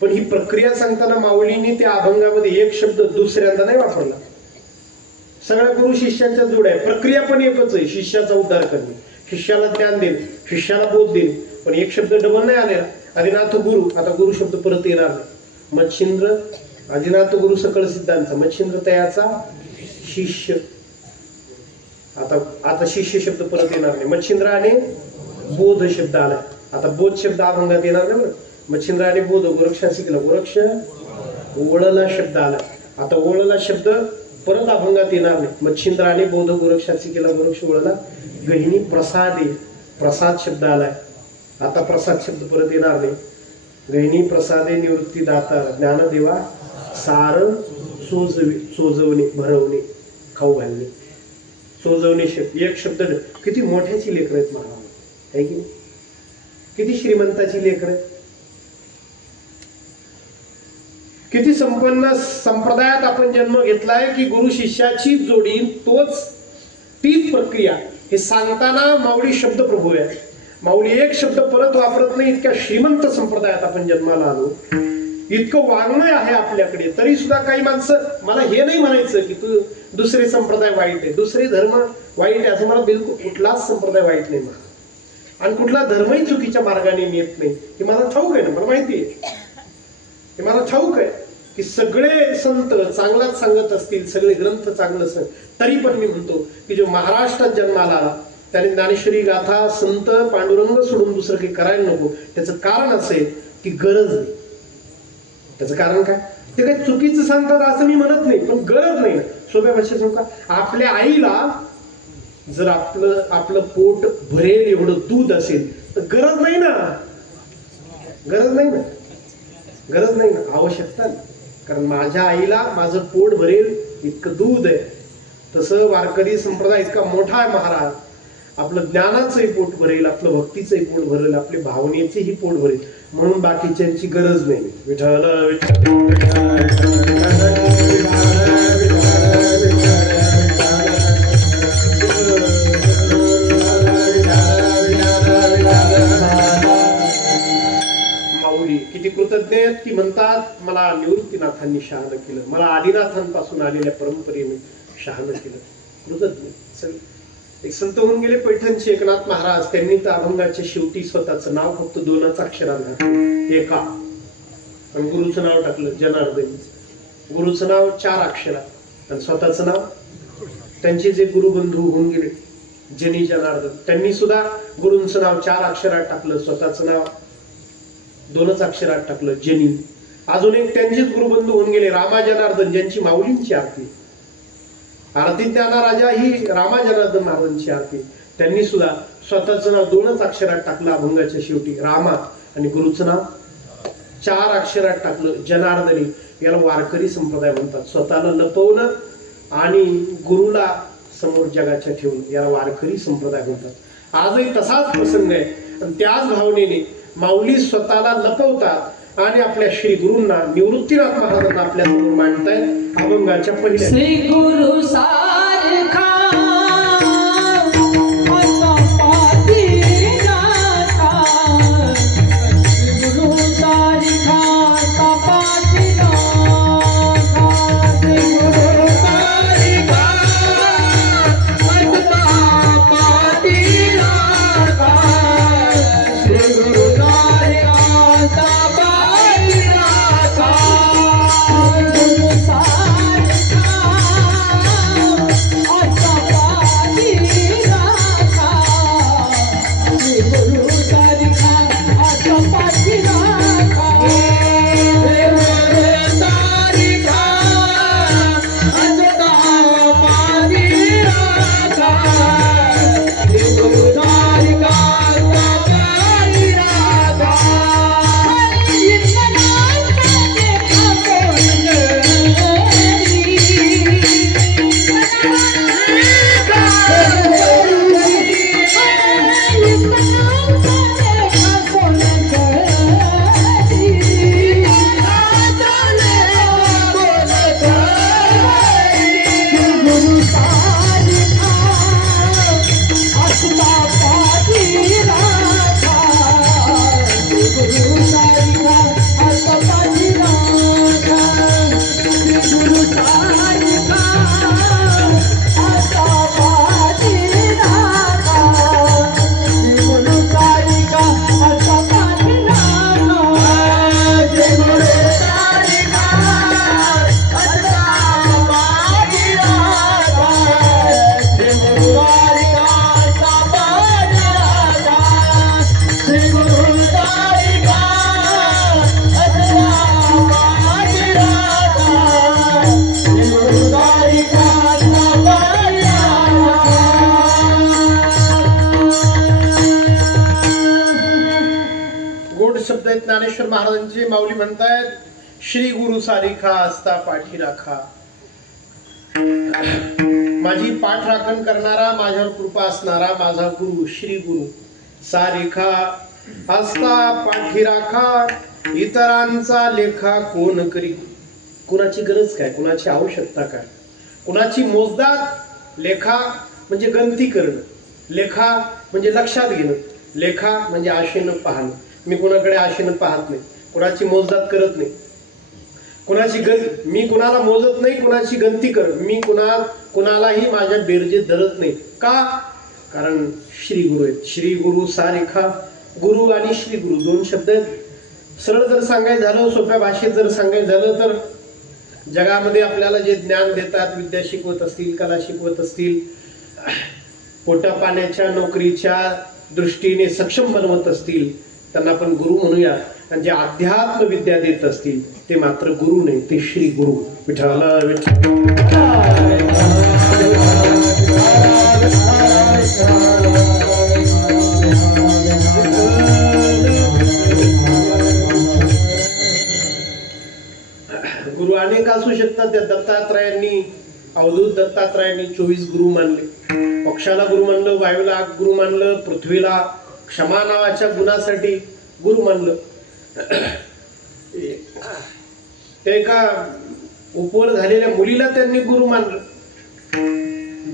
पण ही प्रक्रिया सांगताना माऊलींनी त्या अभंगामध्ये एक शब्द दुसऱ्यांदा नाही वापरला. सगळ्या गुरु शिष्यांच्या जोड्या आहे. प्रक्रिया पण एकच आहे. शिष्याचा उद्धार करणे, शिष्याला ज्ञान देणे, शिष्याला बोध देणे. पण एक शब्द डबल नाही आलेला. आदिनाथ गुरु. आता गुरु शब्द परत येणार नाही. मच्छिंद्र आदिनाथ गुरु सकळ सिद्धांचा. मच्छिंद्र तयाचा शिष्य. आता शिष्य शब्द परत येणार नाही. मच्छिंद्र आणि बोध शब्द आला. आता बोध शब्द अभंगात येणार नाही. मच्छिंद्र आणि बोध गोरक्षा शिकला. गोरक्ष ओळला शब्द आला. आता ओळला शब्द परत अभंगात येणार नाही. मच्छिंद्र आणि बोध गोरक्षा शिकला. गोरक्ष ओळला. गहिनी प्रसाद शब्द आलाय. आता प्रसाद शब्द परत येणार नाही. गहिनी प्रसादे निवृत्ती दाता ज्ञानदेवा सार सोजवणे भरवणे खाऊ घालणे. सोजवणे शब्द एक शब्द. किती मोठ्याची लेकर आहेत महाराज आहे की नाही. किती श्रीमंताची लेकर आहेत. किती संपन्न संप्रदायात आपण जन्म घेतलाय की गुरु शिष्याची जोडी तीच प्रक्रिया. हे सांगताना माऊली शब्द प्रभू आहे. माऊली एक शब्द परत वापरत नाही. इतक्या श्रीमंत संप्रदायात आपण जन्माला आलो. इतकं वाङ्मय आहे आपल्याकडे. तरी सुद्धा काही माणसं मला हे नाही म्हणायचं की तू दुसरे संप्रदाय वाईट आहे, दुसरे धर्म वाईट आहे. असं मला बिलकुल कुठलाच संप्रदाय वाईट नाही मला. आणि कुठला धर्मही चुकीच्या मार्गाने नेत नाही. हे मला ठाऊक आहे ना. मला माहिती आहे. हे मला ठाऊक आहे की सगळे संत चांगलाच सांगत असतील, सगळे ग्रंथ चांगलं सांग. तरी पण मी म्हणतो की जो महाराष्ट्रात जन्माला आला त्याने ज्ञानेश्वरी गाथा संत पांडुरंग सोडून दुसरं काही करायला नको. त्याचं कारण असं आहे की गरज नाही. त्याचं कारण काय. ते काही चुकीचं सांगतात असं मी म्हणत नाही, पण गरज नाही ना. सोप्या भाषेत सांगू का. आपल्या आईला जर आपलं पोट भरेल एवढं दूध असेल तर गरज नाही ना. आवश्यकता नाही. कारण माझ्या आईला माझं पोट भरेल इतकं दूध आहे. तसं वारकरी संप्रदाय इतका मोठा आहे महाराज. आपलं ज्ञानाचंही पोट भरेल, आपलं भक्तीचंही पोट भरेल, आपल्या भावनेचेही पोट भरेल. म्हणून बाकीच्यांची गरज नाही. विठ्ठल माऊली किती कृतज्ञ आहेत की म्हणतात मला निवृत्तीनाथांनी शहाणं केलं, मला आदिनाथांपासून आलेल्या परंपरेने शहाणं केलं. कृतज्ञ सगळे. एक संत होऊन गेले पैठणचे एकनाथ महाराज. त्यांनी तर अभंगाच्या शेवटी स्वतःचं नाव फक्त 2 अक्षरात घातलं. एका. आणि गुरुचं नाव टाकलं जनार्दन. गुरुचं नाव 4 अक्षरात आणि स्वतःचं नाव. त्यांचे जे गुरुबंधू होऊन गेले जनी जनार्दन, त्यांनी सुद्धा गुरूंचं नाव 4 अक्षरात टाकलं, स्वतःचं नाव 2 अक्षरात टाकलं जनी. अजून एक त्यांचेच गुरुबंधू होऊन गेले रामा जनार्दन, ज्यांची माऊलींची आरती ज्ञाना राजा ही रामा जनार्दन महाराजांची आरती. त्यांनी सुद्धा स्वतःचं नाव 2 अक्षरात टाकलं अभंगाच्या शेवटी रामा. आणि गुरुचं नाव 4 अक्षरात टाकलं जनार्दनी. याला वारकरी संप्रदाय म्हणतात. स्वतःला लपवणं आणि गुरुला समोर जगाच्या ठेवून याला वारकरी संप्रदाय म्हणतात. आजही तसाच प्रसंग आहे. आणि त्याच भावनेने माऊली स्वतःला लपवतात आणि आपल्या श्री गुरूंना निवृत्तीनाथ महाराजांना आपल्या समोर मांडतायत अभंगाच्या पहिल्या. श्री गुरु सारखा शब्द आहेत ज्ञानेश्वर महाराजांचे. माऊली म्हणतायत श्री गुरु सारिखा असता पाठी राखा. माझी पाठ राखण करणारा, माझ्यावर कृपा असणारा माझा गुरु श्री गुरु सारिखा असता पाठी राखा. इतरांचा लेखा कोण करी. कुणाची गरज काय, कुणाची आवश्यकता काय, कुणाची मोजदाद. लेखा म्हणजे गणती करणं, लेखा म्हणजे लक्षात घेणं, लेखा म्हणजे आशेनं पाहणं. मी कुणाकडे आशेनं पाहत नाही, कुणाची मोजदाद करत नाही, कुणाची मी कुणाला मोजत नाही, कुणाची गणती करत मी कुणालाही माझ्या बेरजेत धरत नाही. का? कारण श्री गुरु आहेत. श्री गुरु सारिखा. गुरु आणि श्री गुरु दोन शब्द आहेत. सरळ जर सांगायचं झालं, सोप्या भाषेत जर सांगायचं झालं तर जगामध्ये आपल्याला जे ज्ञान देतात, विद्या शिकवत असतील, कला शिकवत असतील, पोटा पाण्याच्या नोकरीच्या दृष्टीने सक्षम बनवत असतील, त्यांना आपण गुरु म्हणूया. आणि जे अध्यात्म विद्या देत असतील ते मात्र गुरु नाही, ते श्री गुरु. विठ्ठल गुरु अनेक असू शकतात. त्या दत्तात्रयांनी, अवधूत दत्तात्रयांनी 24 गुरु मानले. पक्षाला गुरु मानलं, वायूला गुरु मानलं, पृथ्वीला क्षमा नावाच्या गुणासाठी गुरु मानलं. ते एका उपवर झालेल्या मुलीला त्यांनी गुरु मानलं.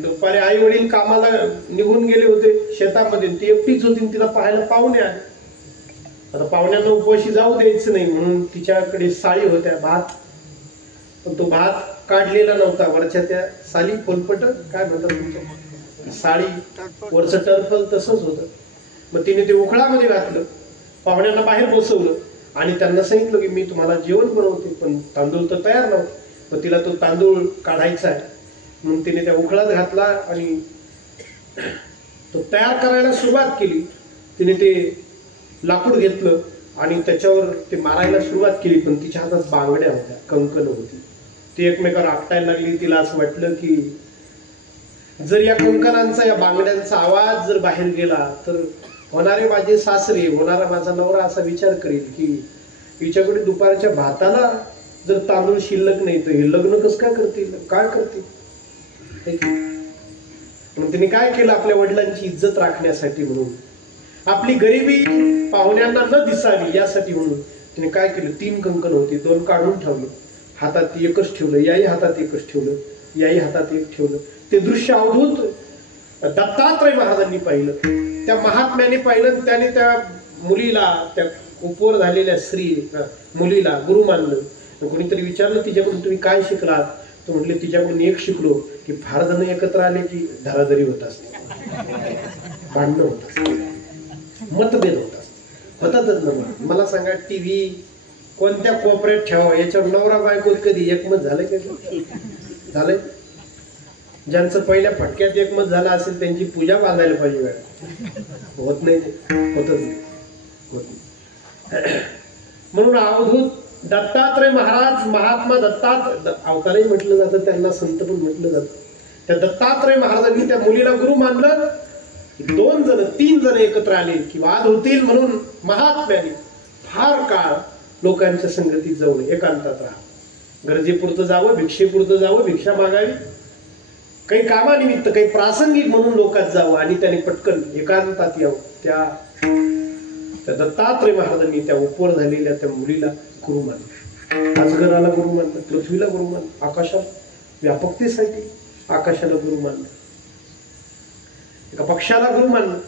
दुपारी आई वडील कामाला निघून गेले होते शेतामध्ये, ती एकटीच होती, तिला पाहायला पाहुणे आले. आता पाहुण्यांना उपवाशी जाऊ द्यायचं नाही म्हणून तिच्याकडे साळी होत्या, भात. पण तो भात काढलेला नव्हता. वरच्या त्या साली फोलपट काय म्हणतात तुमचं, साळी वरचं टर्फल तसंच होतं. मग तिने ते उखळामध्ये घातलं, पाहुण्यांना बाहेर बसवलं आणि त्यांना सांगितलं की मी तुम्हाला जेवण बनवते, पण तांदूळ तर तयार नव्हता. मग तिला तो तांदूळ काढायचा आहे म्हणून तिने त्या उखळात घातला आणि तो तयार करायला सुरुवात केली. तिने ते लाकूड घेतलं आणि त्याच्यावर ते मारायला सुरुवात केली, पण तिच्या हातात बांगड्या होत्या, कंकण होती. ती एकमेकावर आपटायला लागली. तिला असं वाटलं की जर या कंकणांचा, या बांगड्यांचा आवाज जर बाहेर गेला तर होणारे माझे सासरे, होणारा माझा नवरा असा विचार करेल की हिच्याकडे दुपारच्या भाताला जर तांदूळ शिल्लक नाही तर हे लग्न कसं काय करतील, काय करतील. म्हणून तिने काय केलं, आपल्या वडिलांची इज्जत राखण्यासाठी म्हणून, आपली गरिबी पाहुण्यांना न दिसावी यासाठी म्हणून तिने काय केलं, 3 कंकण होती, 2 काढून ठेवले, हातात एकच ठेवलं, याही हातात एकच ठेवलं, याही हातात एक ठेवलं. ते दृश्य अवधूत दत्तात्रय महाराजांनी पाहिलं, त्या महात्म्याने पाहिलं. त्याने त्या मुलीला, त्या उपवर झालेल्या स्त्री मुलीला गुरु मानलं. कोणीतरी विचारलं तिच्याकडून तुम्ही काय शिकलात, तो म्हटले तिच्याकडून एक शिकलो की फार जण एकत्र आले की धराधरी होत असते, भांडणं होत असते, मतभेद होत असते, होतातच ना. मला सांगा, टीव्ही कोणत्या कोपऱ्यात ठेवावा याच्यावर नवरा बायको कधी एकमत झालंय का? झालंय. ज्यांचं पहिल्या फटक्यात एकमत झालं असेल त्यांची पूजा बांधायला पाहिजे. वेळ होत नाही, ते होतच नाही, होत नाही. म्हणून अवधूत दत्तात्रय महाराज, महात्मा दत्तात्रय अवतारही म्हटलं जातं त्यांना, संत पण म्हटलं जातं. त्या दत्तात्रय महाराजांनी त्या मुलीला गुरु मानलं. 2 जण 3 जण एकत्र आले की वाद होतील म्हणून महात्म्याने फार काळ लोकांच्या संगतीत जाऊ नये, एकांतात राहा. गरजेपुरतं जावं, भिक्षेपुरतं जावं, भिक्षा मागावी, काही कामानिमित्त, काही प्रासंगिक म्हणून लोकात जावं आणि त्याने पटकन एकांतात यावं. त्या दत्तात्रय महाराजांनी त्या उपवर झालेल्या त्या मुलीला गुरु मानलं. अजगराला गुरु मानलं, पृथ्वीला गुरु मानलं, आकाशाला व्यापकतेसाठी आकाशाला गुरु मानलं, एका पक्षाला गुरु मानलं.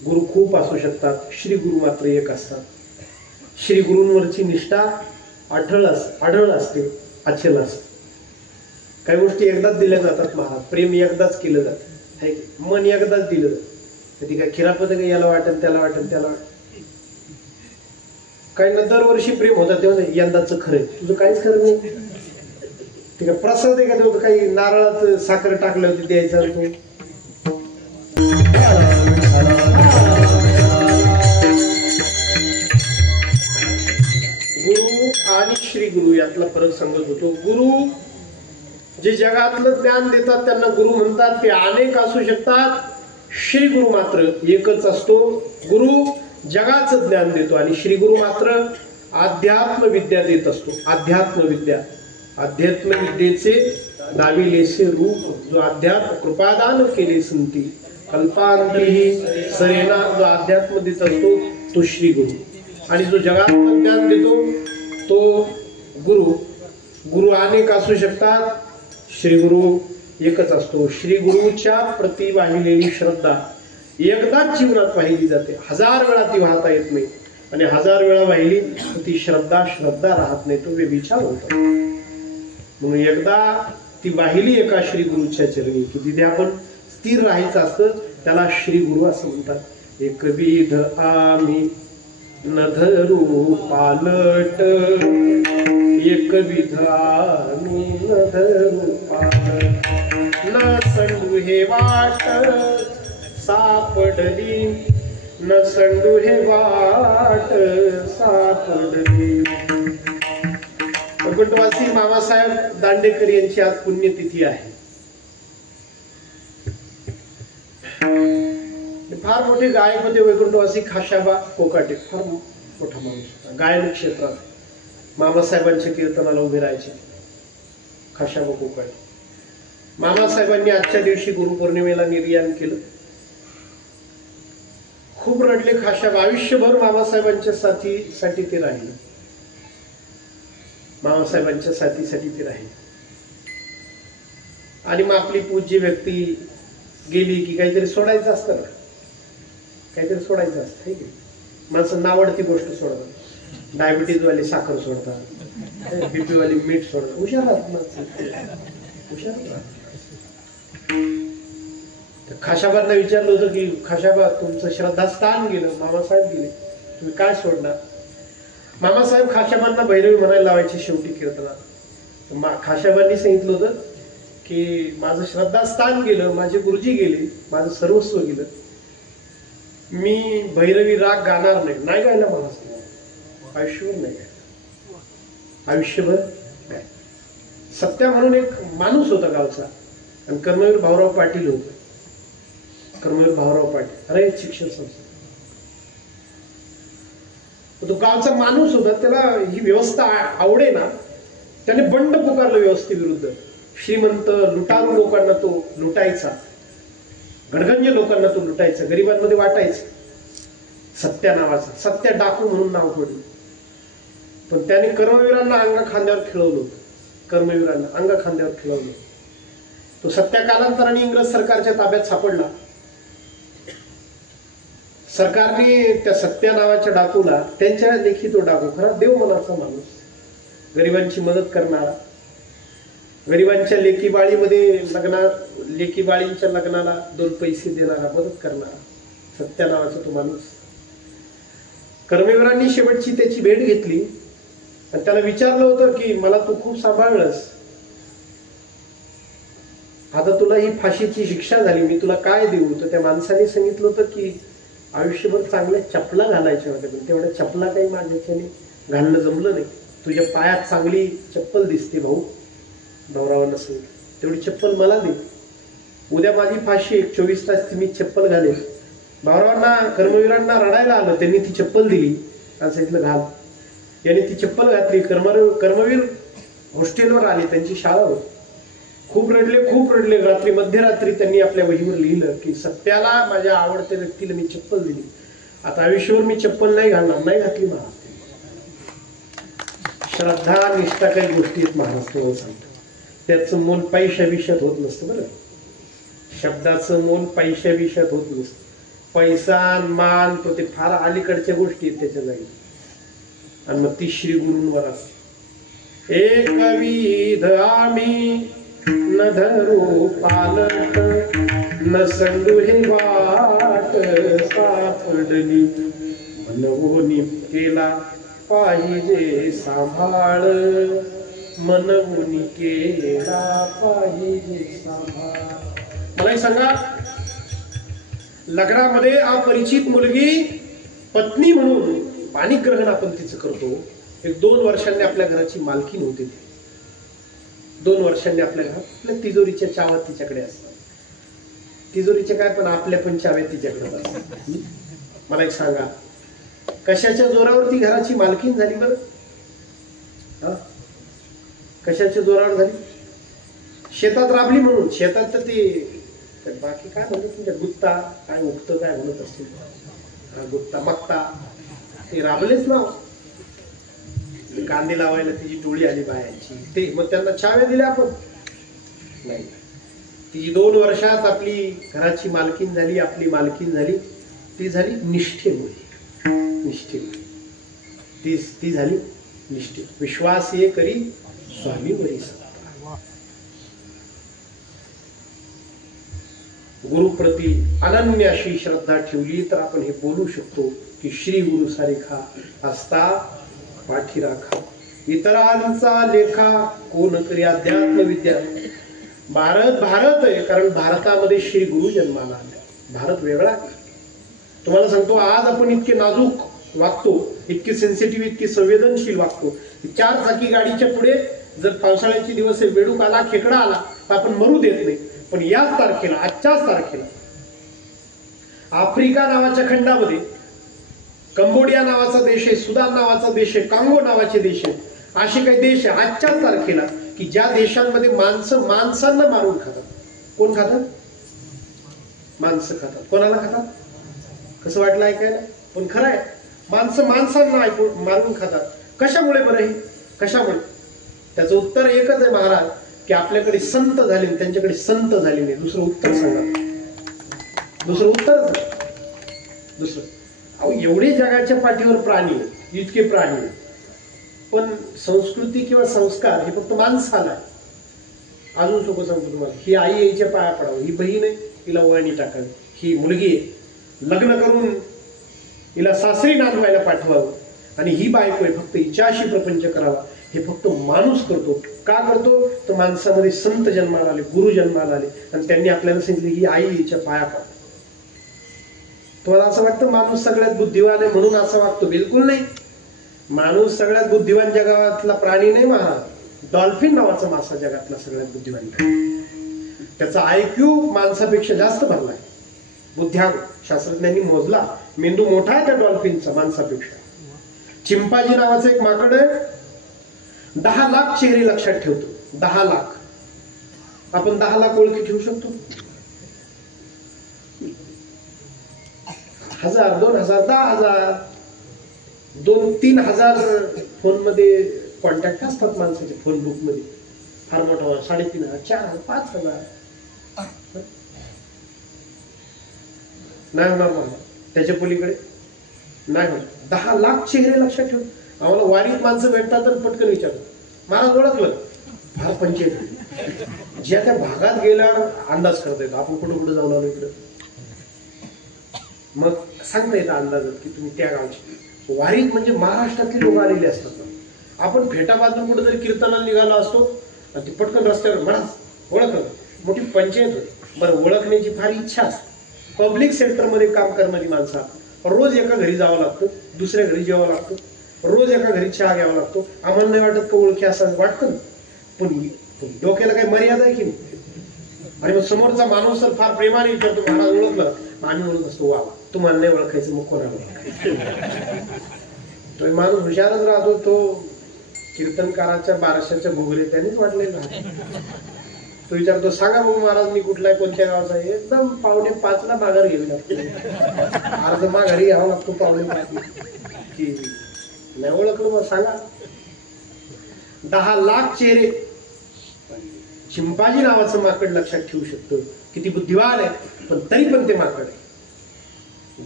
गुरु खूप असू शकतात, श्री गुरु मात्र एक असतात. श्री गुरूंवरची निष्ठा आढळ असते, अचल असते. काही गोष्टी एकदाच दिल्या जातात महाराज, प्रेम एकदाच केलं जातं, मन एकदाच दिलं जातं. ती काय खिरापत काही याला वाटेल त्याला वाटेल त्याला वाटेल. काही ना दरवर्षी प्रेम होतात, तेव्हा यंदाचं खरंय, तुझं काहीच खरं नाही. ठीक आहे, प्रसाद आहे का तेव्हा काही नारळात साखर टाकलं होती द्यायचं. गुरु आणि श्री गुरु यातला फरक सांगत होतो. गुरु जे जगातलं ज्ञान देतात त्यांना गुरु म्हणतात, ते अनेक असू शकतात. श्री गुरु मात्र एकच असतो. गुरु जगाचं ज्ञान देतो आणि श्री गुरु मात्र अध्यात्म विद्या देत असतो. अध्यात्म विद्येचे दाविलेसे रूप जो अध्यात्म कृपादान केले संती कल्पांतीही सरेना जो अध्यात्म देत असतो तो श्री गुरु. आणि जो जगात्म ज्ञान देतो तो गुरु अनेक असू शकतात, श्री गुरु एकच असतो. श्री गुरुच्या प्रती वाहिलेली श्रद्धा एकदाच जीवनात वाहिली जाते, 1000 वेळा ती वाहता येत नाही. आणि 1000 वेळा वाहिली ती श्रद्धा राहत नाही, तो व्यभिचार होतो. म्हणून एकदा ती वाहिली एका श्री गुरुच्या चरणी की तिथे आपण स्थिर राहायचं असतं, त्याला श्री गुरु असं म्हणतात. एकविध आम्ही न धरू पालट, एकविध आम्ही न धरू पालट, न संडू हे वाट सापडली, न संडू हे वाट सापडली. वैकुंठवासी मामासाहेब दांडेकर यांची आज पुण्यतिथी आहे. फार मोठे गायक होते वैकुंठवासी खाशाबा कोकाटे, फार मोठा माणूस गायन क्षेत्रात. मामासाहेबांच्या कीर्तनाला उभे राहायचे खाशाबा कोकाटे. मामासाहेबांनी आजच्या दिवशी गुरुपौर्णिमेला निर्याण केलं. खूप रडले खाशाबा, आयुष्यभर मामासाहेबांच्या साथीसाठी ते राहिले. मामासाहेबांच्या साथीसाठी ते राहिले. आणि मग आपली पूज्य व्यक्ती गेली की काहीतरी सोडायचं असतं ना, काहीतरी सोडायचं असतं. ठीक आहे, माणसं नावडती गोष्ट सोडतात. डायबिटीज वाली साखर सोडतात, बीपी वाली मीठ सोडतात. हुशार राहतात माणसं, हुशार राहतात. खाशाबांना विचारलं होतं की खाशाबा तुमचं श्रद्धास्थान गेलं, मामासाहेब गेले, तुम्ही काय सोडणार? मामासाहेब खाशाबांना भैरवी म्हणायला लावायचे शेवटी कीर्तनात. खाशाबांनी सांगितलं होतं की माझं श्रद्धास्थान गेलं, माझे गुरुजी गेले, माझं सर्वस्व गेलं, मी भैरवी राग गाणार नाही गायला महाराज, आयुष्यभर नाही गायला, आयुष्यभर नाही. सत्या म्हणून एक माणूस होता गावचा, आणि कर्मवीर भाऊराव पाटील होते. कर्मवीर भाऊराव पाटील अरे शिक्षण संस्था, तो गावचा माणूस होता. त्याला ही व्यवस्था आवडे ना, त्याने बंड पुकारलं व्यवस्थेविरुद्ध. श्रीमंत लुटारू लोकांना तो लुटायचा, गडगंज लोकांना तो लुटायचा, गरिबांमध्ये वाटायचा. सत्या नावाचा, सत्या डाकू म्हणून नाव पडलं. पण त्याने कर्मवीरांना अंगा खांद्यावर खेळवलं होतं. कर्मवीरांना अंगा खांद्यावर खेळवलं. तो सत्या कालांतराने इंग्रज सरकारच्या ताब्यात सापडला. सरकारने त्या सत्या नावाच्या डाकूला, त्यांच्या लेखी तो डाकू खरा देव मनाचा माणूस, गरिबांची मदत करणारा, गरिबांच्या लेकी बाळींच्या लग्नाला 2 पैसे देणारा, मदत करणारा, सत्या नावाचा तो माणूस. कर्मवीरांनी शेवटची त्याची भेट घेतली आणि त्याला विचारलं होतं की मला तू खूप सांभाळलंस, आता तुला ही फाशीची शिक्षा झाली, मी तुला काय देऊ? तर त्या माणसाने सांगितलं होतं की आयुष्यभर चांगल्या चपला घालायच्या होत्या, पण तेवढ्या चपला काही माझ्याच्याने घालणं जमलं नाही. तुझ्या पायात चांगली चप्पल दिसते भाऊ, भाऊरावांना सांगितलं, तेवढी चप्पल मला दे, उद्या माझी फाशी 24 तास मी चप्पल घालेल. भाऊरावांना कर्मवीरांना रडायला आलं, त्यांनी ती चप्पल दिली आणि सांगितलं घाल. याने ती चप्पल घातली. कर्मवीर हॉस्टेलवर आले, त्यांची शाळा होती. खूप रडले. रात्री मध्यरात्री त्यांनी आपल्या वहीवर लिहिलं की सत्याला, माझ्या आवडत्या व्यक्तीला मी चप्पल दिली, आता आयुष्यभर मी चप्पल नाही घालणार. नाही घातली महाराज. श्रद्धा निष्ठा काही गोष्टी आहेत महाराज, तुम्हाला सांगतो. त्याचं मोल पैशाविषयात होत नसतं. बरं, शब्दाचं मोल पैशाविषयात होत नसतं. पैसा मान तो ते फार अलीकडच्या गोष्टी आहेत त्याच्या जागी. आणि मग ती श्री गुरूंवर असते. एकविध आम्ही न धरू पालट, न संडू हे वाट सापडली, मनवोनी केला पाहिजे सांभाळ, मनवोनी केला पाहिजे सांभाळ. मला सांगा, लग्नामध्ये अपरिचित मुलगी पत्नी म्हणून पाणीग्रहण आपण तिचं करतो. 1-2 वर्षांनी आपल्या घराची मालकीण होते. 2 वर्षांनी आपल्या घरात आपल्या तिजोरीच्या चाव्या तिच्याकडे असतात. तिजोरीच्या काय, पण आपल्या पण चाव्या तिच्याकडे असतात. मला एक सांगा, कशाच्या जोरावरती घराची मालकीन झाली बरं? कशाच्या जोरावर झाली? शेतात राबली म्हणून. शेतात तर ते बाकी काय म्हणतात तुमच्या गुत्ता काय उगतं काय म्हणत असतील, गुत्ता मक्ता, ते राबलेच ना. कांदे लावायला तिची टोळी आली बायांची, ते मग त्यांना चाव्या दिल्या आपण नाही. ती 2 वर्षात आपली घराची मालकीन झाली, आपली मालकीन झाली. ती झाली निष्ठेमुळे. निष्ठेमुळे ती झाली निष्ठे. विश्वास ये करी स्वामी वरी सत्ता. गुरुप्रती अनन्य अशी श्रद्धा ठेवली तर आपण हे बोलू शकतो की श्री गुरु सारिखा हस्ता पाठी राखा, इतरांचा लेखा कोण करी. अध्यात्म विद्या भारत आहे, कारण भारतामध्ये श्री गुरु जन्माला आले. भारत वेगळा आहे. तुम्हाला सांगतो, आज आपण इतके नाजूक वागतो, इतके सेन्सिटिव्ह, इतके संवेदनशील वागतो. 4 चाकी गाडीच्या पुढे जर पावसाळ्याचे दिवस बेडूक आला, खेकडा आला तर आपण मरू देत नाही. पण याच तारखेला, आजच्याच तारखेला आफ्रिका नावाच्या खंडामध्ये कंबोडिया नावाचा देश आहे, सुदान नावाचा देश आहे, कांगो नावाचे देश आहे, असे काही देश आहे आजच्याच तारखेला की ज्या देशांमध्ये माणसं माणसांना मारून खातात. कोण खातात? माणसं खातात. कोणाला खातात? कसं वाटलं ऐकायला, पण खरं आहे. माणसं माणसांना मारून खातात. कशामुळे बरं हे? कशामुळे? त्याचं उत्तर एकच आहे महाराज, की आपल्याकडे संत झाले, त्यांच्याकडे संत झाले नाही. दुसरं उत्तर सांगा. दुसरं उत्तर दुसरं. अहो, एवढे जगाच्या पाठीवर प्राणी आहे, इतके प्राणी आहे, पण संस्कृती किंवा संस्कार हे फक्त माणसाला आहे. अजून सोपं सांगतो तुम्हाला, ही आई आईच्या पाया पडावं, ही बहीण आहे तिला वळणी टाकावी, ही मुलगी आहे लग्न करून हिला सासरी नांदवायला पाठवावं, आणि ही बायको आहे फक्त हिच्याशी प्रपंच करावा. हे फक्त माणूस करतो. का करतो? तर माणसामध्ये संत जन्माला आले, गुरु जन्माला आले, आणि त्यांनी आपल्याला सांगितले ही आई हिच्या पाया पडा. तुम्हाला असं वाटतं माणूस सगळ्यात बुद्धिवान आहे म्हणून असं वागतो? बिलकुल नाही. माणूस सगळ्यात बुद्धिवान जगातला प्राणी नाही महाराज. डॉल्फिन नावाचा मासा जगातला सगळ्यात बुद्धिवान. त्याचा IQ माणसापेक्षा जास्त भरलाय. बुद्ध्यांक शास्त्रज्ञांनी मोजला. मेंदू मोठा आहे त्या डॉल्फिनचा माणसापेक्षा. चिंपांजी नावाचं एक माकड आहे, 10 लाख चेहरे लक्षात ठेवतो. 10 लाख. आपण 10 लाख ओळखी ठेवू शकतो? 1000, 2000, 10,000, 2-3 हजार फोन मध्ये कॉन्टॅक्ट असतात माणसाचे. फोन बुक मध्ये फार मोठा 3,500, 4,000, 5,000 नाही होणार मला. त्याच्या पलीकडे नाही होणार. 10 लाख चेहरे लक्षात ठेवून. आम्हाला वारीत माणसं भेटतात तर पटकन विचारतात महाराज ओळखलं? फार पंचायत. ज्या त्या भागात गेल्यावर अंदाज करता येतो आपण कुठं कुठं जाऊन आलो इकडं. मग सांगता येतं अंदाजात की तुम्ही त्या गावचे. वारीत म्हणजे महाराष्ट्रातले लोक आलेले असतात. आपण फेटाबादून कुठं जरी कीर्तनाला निघालो असतो आणि ते पटकन रस्त्यावर महाराज ओळखलं, मोठी पंचायत होती. बरं, ओळखण्याची फार इच्छा असते. पब्लिक सेक्टरमध्ये काम करणारी माणसं रोज एका घरी जावं लागतं, दुसऱ्या घरी जेवावं लागतं, रोज एका घरी चहा घ्यावा लागतो. आम्हाला नाही वाटत का ओळखी असं वाटतं ना, पण डोक्याला काही मर्यादा आहे की नाही. आणि मग समोरचा माणूस तर फार प्रेमाने विचारतो महाराज ओळखलं? आम्ही म्हणत असतो वा, तुम्हाला नाही ओळखायचं मग कोणाला ओळखायचं. तो माणूस हुशारच राहतो. तो कीर्तनकाराच्या बारशाच्या भोगले त्यांनीच वाटलेला राहतो. तो विचारतो सांगा मग महाराज मी कुठला आहे, कोणत्या गावचा आहे? एकदम 4:45 माघार घ्यावी लागतो. अर्ध माघारी घ्यावा लागतो 4:45 की नाही ओळखलं मग सांगा. 10 लाख चेहरे. चिंपांजी नावाचं माकड लक्षात ठेवू शकतो. किती बुद्धिवान आहे, पण तरी पण ते माकड आहे.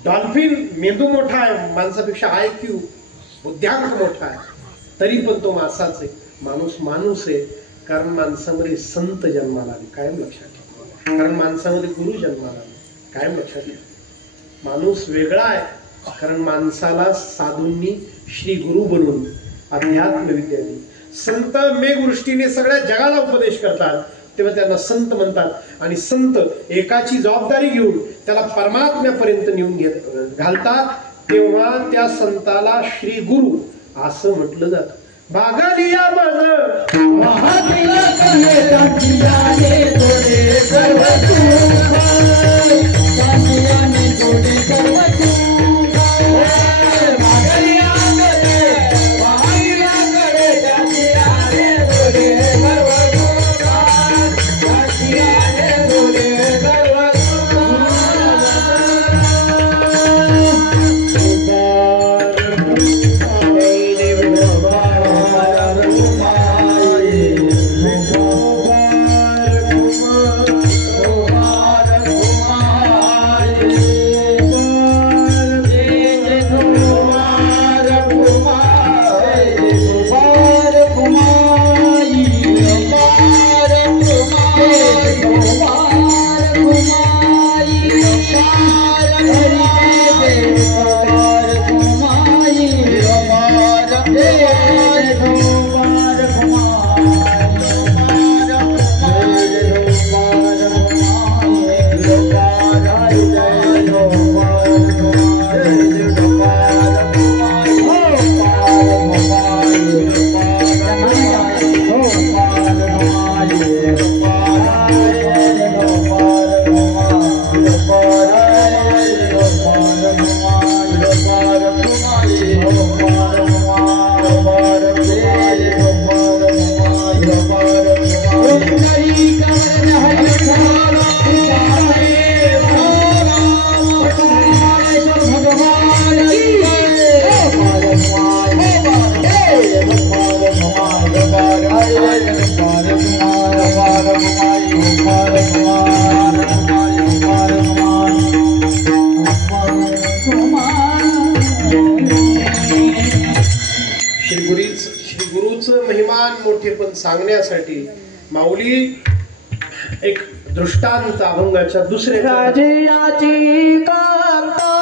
डॉल्फिन मेंदू मोठा आहे माणसापेक्षा, IQ बुद्ध्यांक मोठा आहे, तरी पण तो मासाच आहे. माणूस माणूस आहे कारण माणसामध्ये संत जन्माला आले. कायम लक्षात ठेवा. कारण माणसामध्ये गुरु जन्माला आले. कायम लक्षात ठेवा. माणूस वेगळा आहे कारण माणसाला साधूंनी श्री गुरु बनवून अध्यात्म विद्या दिली. संत मेघवृष्टीने सगळ्या जगाला उपदेश करतात तेव्हा त्यांना संत म्हणतात. आणि संत एकाची जबाबदारी घेऊन त्याला परमात्म्यापर्यंत नेऊन घालतात तेव्हा त्या संताला श्री गुरु असं म्हटलं जातं. भागालिया माझ मोठेपण सांगण्यासाठी माऊली एक दृष्टांत अभंगाच्या दुसऱ्या राजयाची कांता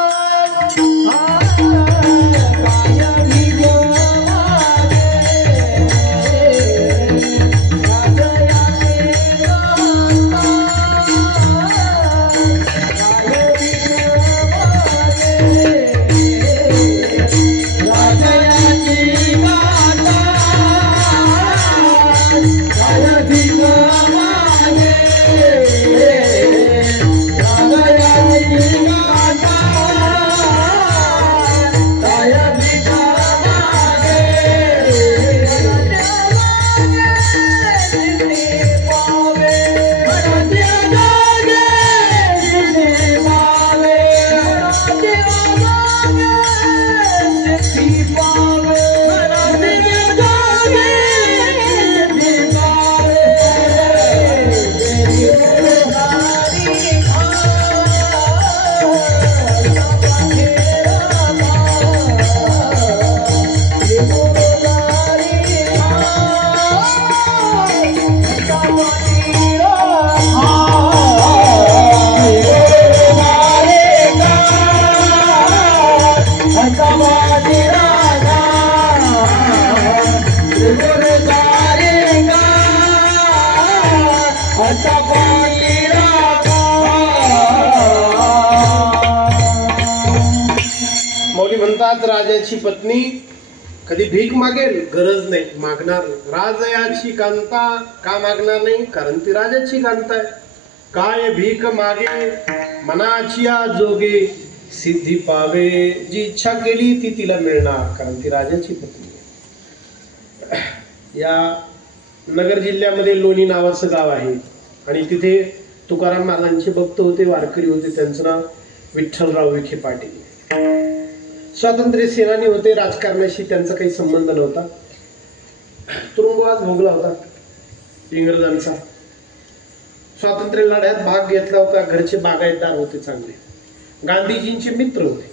मौली म्हणतात राजाची पत्नी कधी भीक मागेल गरज नाही, मागणार राजयाची कांता का मागणार नाही, कारण ती राजाची कांता आहे. काय भीक मागे मनाची जोगे सिद्धी पावे, जी इच्छा केली ती तिला मिळणार, कारण ती राजाची पत्नी आहे. या नगर जिल्ह्यामध्ये लोणी नावाचं गाव आहे आणि तिथे तुकाराम महाराजांचे भक्त होते, वारकरी होते. त्यांचं नाव विठ्ठलराव विखे पाटील. स्वातंत्र्य सेनानी होते, राजकारणाशी त्यांचा काही संबंध नव्हता. तुरुंगवास भोगला होता इंग्रजांचा. स्वातंत्र्य लढ्यात भाग घेतला होता. घरचे बागायतदार होते चांगले, गांधीजींचे मित्र होते.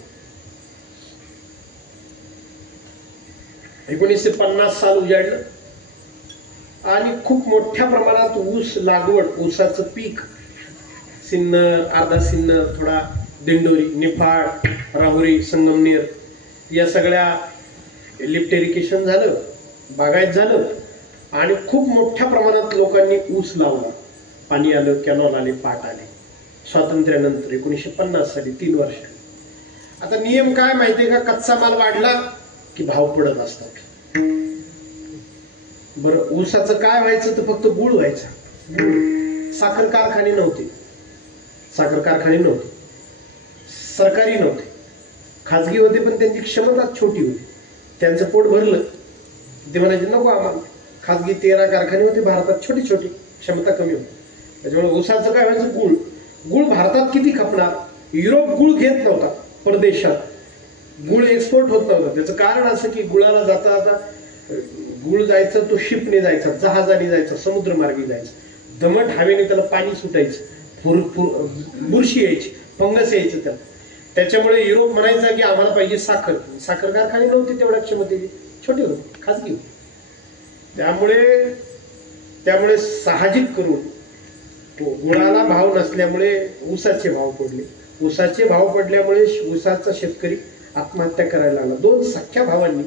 1950 साल उजाडलं आणि खूप मोठ्या प्रमाणात ऊस लागवड, ऊसाचं पीक, सिन्न, अर्धा सिन्न, थोडा दिंडोरी, निफाड, राहुरी, संगमनेर या सगळ्या लिफ्ट इरिगेशन झालं, बागायत झालं आणि खूप मोठ्या प्रमाणात लोकांनी ऊस लावला. पाणी आलं, कॅनॉल आले, पाट आले. स्वातंत्र्यानंतर 1950 साली 3 वर्ष. आता नियम काय माहितीये का, कच्चा माल वाढला की भाव पडत असतात. बरं, ऊसाचं काय व्हायचं तर फक्त गुळ व्हायचा. साखर कारखाने नव्हते, सरकारी नव्हते, खाजगी होते, पण त्यांची क्षमता छोटी होती. त्यांचं पोट भरलं ते म्हणायचे नको आम्हाला. खाजगी 13 कारखाने होते भारतात, छोटी छोटी, क्षमता कमी होती. त्याच्यामुळे ऊसाचं काय व्हायचं, गुळ भारतात किती खपणार. युरोप गुळ घेत नव्हता, परदेशात गुळ एक्सपोर्ट होत नव्हता. त्याचं कारण असं की गुळाला जाता जाता गुळ जायचा तो शिपने जायचा, जहाजाने जायचा, समुद्रमार्गी जायचा. दमट हवेने त्याला पाणी सुटायचं, बुरशी यायची, फंगस यायचं त्याला. त्याच्यामुळे युरोप म्हणायचा की आम्हाला पाहिजे साखर. साखर कारखाने नव्हते तेवढ्या क्षमतेची, छोटे होते, खाजगी होते. त्यामुळे साहजिक करून गुळाला भाव नसल्यामुळे ऊसाचे भाव पडले. ऊसाचे भाव पडल्यामुळे ऊसाचा शेतकरी आत्महत्या करायला लागला. 2 सख्ख्या भावांनी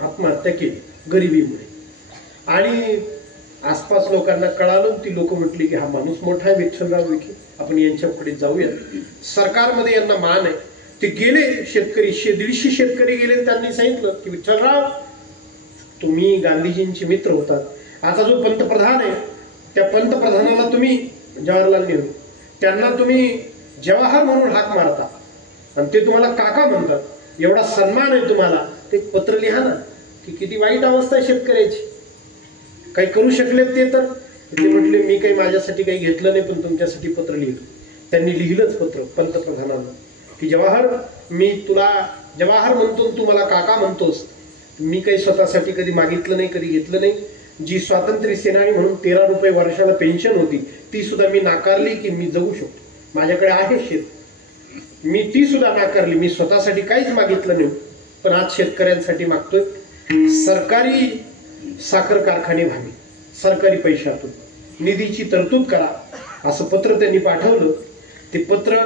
आत्महत्या केली गरिबीमुळे. आणि आसपास लोकांना कळालं, ती लोक म्हटली की हा माणूस मोठा आहे विठ्ठलराव विखे, आपण यांच्याकडे जाऊया, सरकारमध्ये यांना मान आहे. ते गेले शेतकरी, 150 शेतकरी गेले. त्यांनी सांगितलं की विठ्ठलराव, तुम्ही गांधीजींचे मित्र होतात, आता जो पंतप्रधान आहे त्या पंतप्रधानाला तुम्ही, जवाहरलाल नेहरू, त्यांना तुम्ही जवाहर म्हणून हाक मारता आणि ते तुम्हाला काका म्हणतात, एवढा सन्मान आहे तुम्हाला, ते पत्र लिहा ना. की किती वाईट अवस्था आहे शेतकऱ्याची, काही करू शकलेत ते तर. ते म्हटले मी काही माझ्यासाठी काही घेतलं नाही, पण तुमच्यासाठी पत्र लिहिलं. त्यांनी लिहिलंच पत्र पंतप्रधानांना की जवाहर, मी तुला जवाहर म्हणतो, तू मला काका म्हणतोस. मी काही स्वतःसाठी कधी मागितलं नाही, कधी घेतलं नाही. जी स्वातंत्र्य सेनानी म्हणून 13 रुपये वर्षाला पेन्शन होती ती सुद्धा मी नाकारली की मी जगू शकतो, माझ्याकडे आहे शेत, मी ती सुद्धा नाकारली. मी स्वतःसाठी काहीच मागितलं नाही, पण आज शेतकऱ्यांसाठी मागतोय. सरकारी साखर कारखाने व्हावे सरकारी पैशातून, निधीची तरतूद करा असं पत्र त्यांनी पाठवलं. ते पत्र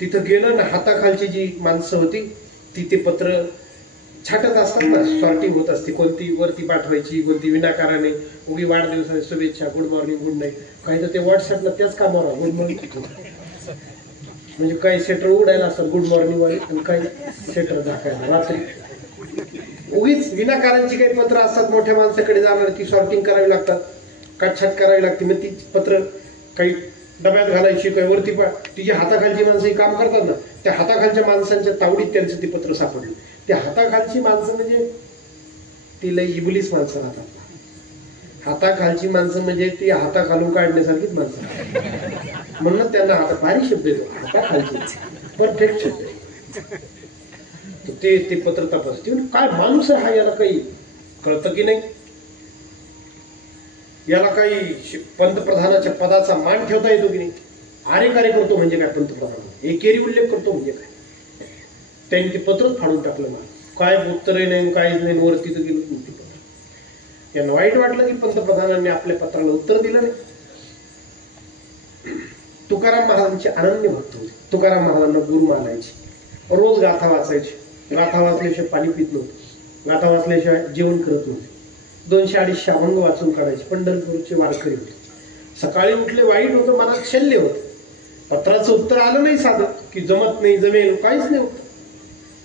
तिथं गेलं ना, हाताखालची जी माणसं होती ती ते पत्र छाटत असतात ना, सॉर्टिंग होत असते, कोणती वरती पाठवायची, कोणती विनाकाराने, उगी वाढदिवसाने शुभेच्छा, गुड मॉर्निंग, गुड नाईट, काही तर ते व्हॉट्सअपला त्याच कामावर गुड मॉर्निंग, म्हणजे काही सेटर उघडायला असतात गुड मॉर्निंग वाले आणि काही सेटर दाखायला रात्री. उगीच विनाकारांची काही पत्र असतात मोठ्या माणसाकडे जाणार, ती सॉर्टिंग करावी लागतात, काटछाट करावी लागते. मग ती पत्र काही डब्यात घालायची, काही वरती ती जी हाताखालची माणसं काम करतात ना, त्या हाताखालच्या माणसांच्या तावडीत त्यांचं ते पत्र सापडलं. त्या हाताखालची माणसं म्हणजे ती लई इबलीस माणसं राहतात. हाताखालची माणसं म्हणजे ती हाताखालून काढण्यासारखीच माणसं, म्हणून त्यांना हाता भारी शब्द येतो, हाताखालची परफेक्ट शब्द. ते पत्र तपासते, काय माणूस हा, याला काही कळतं की नाही, याला काही पंतप्रधानाच्या पदाचा मान ठेवता येतो की नाही, आरे कार्य करतो म्हणजे काय, पंतप्रधान एकेरी उल्लेख करतो म्हणजे काय. त्यांनी ते पत्रच फाडून टाकलं. मला काय उत्तरही नाही, काहीच नाही, वरती तर गेलं ते पत्र. यांना वाईट वाटलं की पंतप्रधानांनी आपल्या पत्राला उत्तर दिलं नाही. तुकाराम महाराजांचे अनन्य भक्त होते. तुकाराम महाराजांना गुरु मानायचे, रोज गाथा वाचायचे. गाथा वाचल्याशिवाय पाणी पित नव्हतं, गाथा वाचल्याशिवाय जेवण करत नव्हते. 200-250 अभंग वाचून काढायचे. पंढरपूरचे वारकरी होते. सकाळी उठले, वाईट होतं, मनात शल्य होतं, पत्राचं उत्तर आलं नाही साधं की जमत नाही, जमेल, काहीच नाही होतं.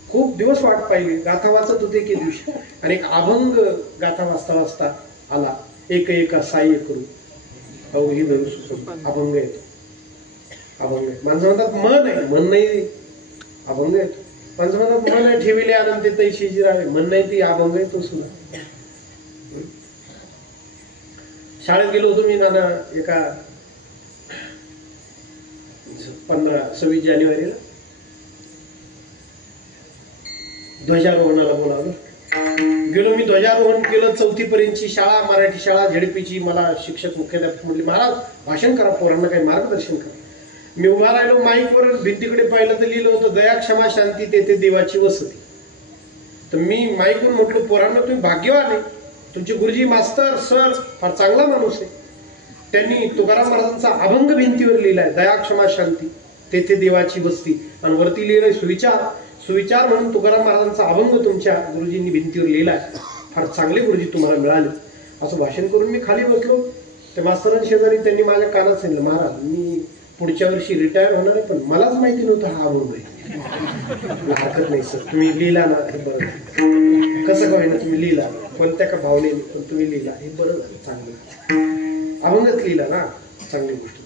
खूप दिवस वाट पाहिली. गाथा वाचत होते की दिवशी, आणि एक अभंग गाथा वाचता वाचता आला. एक एका साह्य करू अवघी भरू सुचून, अभंग येतो. अभंग माणसं म्हणतात मन आहे, मन नाही, अभंग येतो. माणसं म्हणतात मन आहे ठेविले आनंद ते तैशीची राहावे, मन नाही ती अभंग येतो सुद्धा. शाळेत गेलो होतो मी नाना, एका 26 जानेवारीला ध्वजारोहणाला बोलावलं. गेलो मी, ध्वजारोहण केलं. 4थी पर्यंतची शाळा, मराठी शाळा, झेडपीची. मला शिक्षक मुख्याध्यापक म्हटले, महाराज भाषण करा, पोरांना काही मार्गदर्शन करा. मी उभा राहिलो, माईकवर भिंतीकडे पाहिलं तर लिहिलं होतं, दया क्षमा शांती तेथे देवाची वसती. तर मी माईकवर म्हटलं, पोरांना तुम्ही भाग्यवान आहे, तुमचे गुरुजी मास्तर सर फार चांगला माणूस आहे. त्यांनी तुकाराम महाराजांचा अभंग भिंतीवर लिहिलाय, दया क्षमा शांती तेथे देवाची वस्ती, आणि वरती लिहिलंय सुविचार. सुविचार म्हणून तुकाराम महाराजांचा अभंग तुमच्या गुरुजींनी भिंतीवर लिहिलाय, फार चांगले गुरुजी तुम्हाला मिळाले. असं भाषण करून मी खाली बसलो. त्या मास्तरांशेजारी त्यांनी माझ्या कानात सांगितलं, महाराज मी पुढच्या वर्षी रिटायर होणार आहे, पण मलाच माहिती नव्हतं हा अभंग आहे. हरकत नाही सर, तुम्ही लिहिला ना, हे बरं, कसं काय ना तुम्ही लिहिला, कोणत्या का भावनेने, पण तुम्ही लिहिला, हे बरं झालं, चांगलं अभंगच लिहिला ना, चांगली गोष्ट.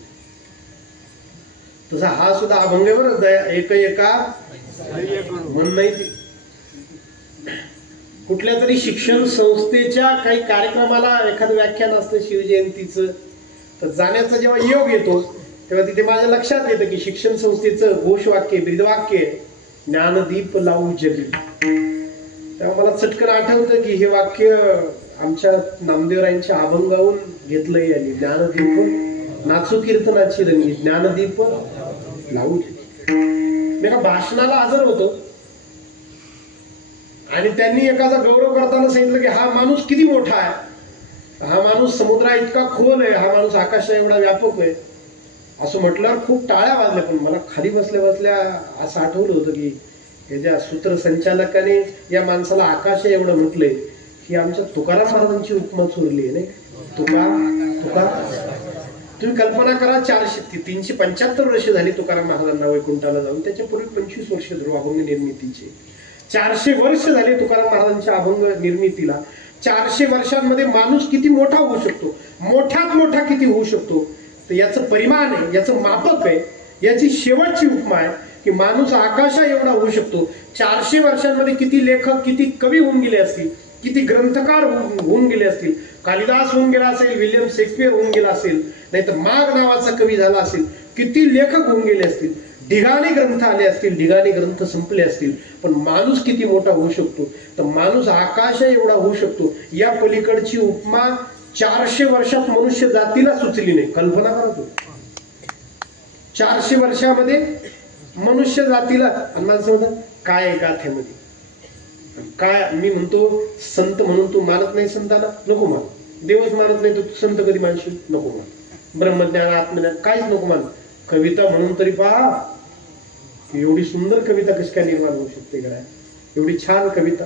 तसा हा सुद्धा अभंग आहे बरं, दया एक एका मन नाही. कुठल्या तरी शिक्षण संस्थेच्या काही कार्यक्रमाला एखादं व्याख्यान असतं शिवजयंतीचं, तर जाण्याचा जेव्हा योग येतो तेव्हा तिथे माझ्या लक्षात येतं की शिक्षण संस्थेचं घोषवाक्य, ब्रीदवाक्य, ज्ञानदीप लावू जगी. तेव्हा मला चटकन आठवतं की हे वाक्य आमच्या नामदेवरायांच्या अभंगावरून घेतलंय यांनी. ज्ञानदीप नाचू कीर्तनाची रंगी, ज्ञानदीप लावू जगी. मी एका भाषणाला हजर होतो आणि त्यांनी एकाचा गौरव करताना सांगितलं की हा माणूस किती मोठा आहे, हा माणूस समुद्रा इतका खोल आहे, हा माणूस आकाशा एवढा व्यापक आहे. असं म्हटल्यावर खूप टाळ्या वाजल्या. पण मला खाली बसल्या बसल्या असं आठवलं होतं की हे ज्या सूत्रसंचालकाने या माणसाला आकाश एवढं म्हटलंय, ही आमच्या तुकाराम महाराजांची उपमा चोरली आहे नाही. तुका तुम्ही कल्पना करा, 375 वर्ष झाली तुकाराम महाराजांना वैकुंठाला जाऊन. त्याच्यापूर्वी 25 वर्ष धरू अभंग निर्मितीचे. 400 वर्ष झाले तुकाराम महाराजांच्या अभंग निर्मितीला. 400 वर्षांमध्ये माणूस किती मोठा होऊ शकतो, मोठ्यात मोठा किती होऊ शकतो, तर याचं परिमाण आहे, याचं मापक आहे, याची शेवटची उपमा आहे की माणूस आकाशा एवढा होऊ शकतो. 400 वर्षांमध्ये किती लेखक, किती कवी होऊन गेले असतील, किती ग्रंथकार होऊन गेले असतील. कालिदास होऊन गेला असेल, विल्यम शेक्सपियर होऊन गेला असेल, नाही तर माग नावाचा कवी झाला असेल, किती लेखक होऊन गेले असतील, ढिगाणे ग्रंथ आले असतील, ढिगाणे ग्रंथ संपले असतील. पण माणूस किती मोठा होऊ शकतो, तर माणूस आकाश एवढा होऊ शकतो. या पलीकडची उपमा 400 वर्षात मनुष्य जातीला सुचली नाही. कल्पना करा तुम्ही, 400 वर्षामध्ये मनुष्य जातीला. आणि माणसं म्हणतात काय आहे गाथेमध्ये, काय मी म्हणतो संत म्हणून तू मानत नाही संतांना, नको मान. देवच मानत नाही तू संत कधी मानशील, नको मान. ब्रह्मज्ञान आत्मज्ञान काहीच नको मान. कविता म्हणून तरी पहा, एवढी सुंदर कविता कशी काय निर्माण होऊ शकते काय, एवढी छान कविता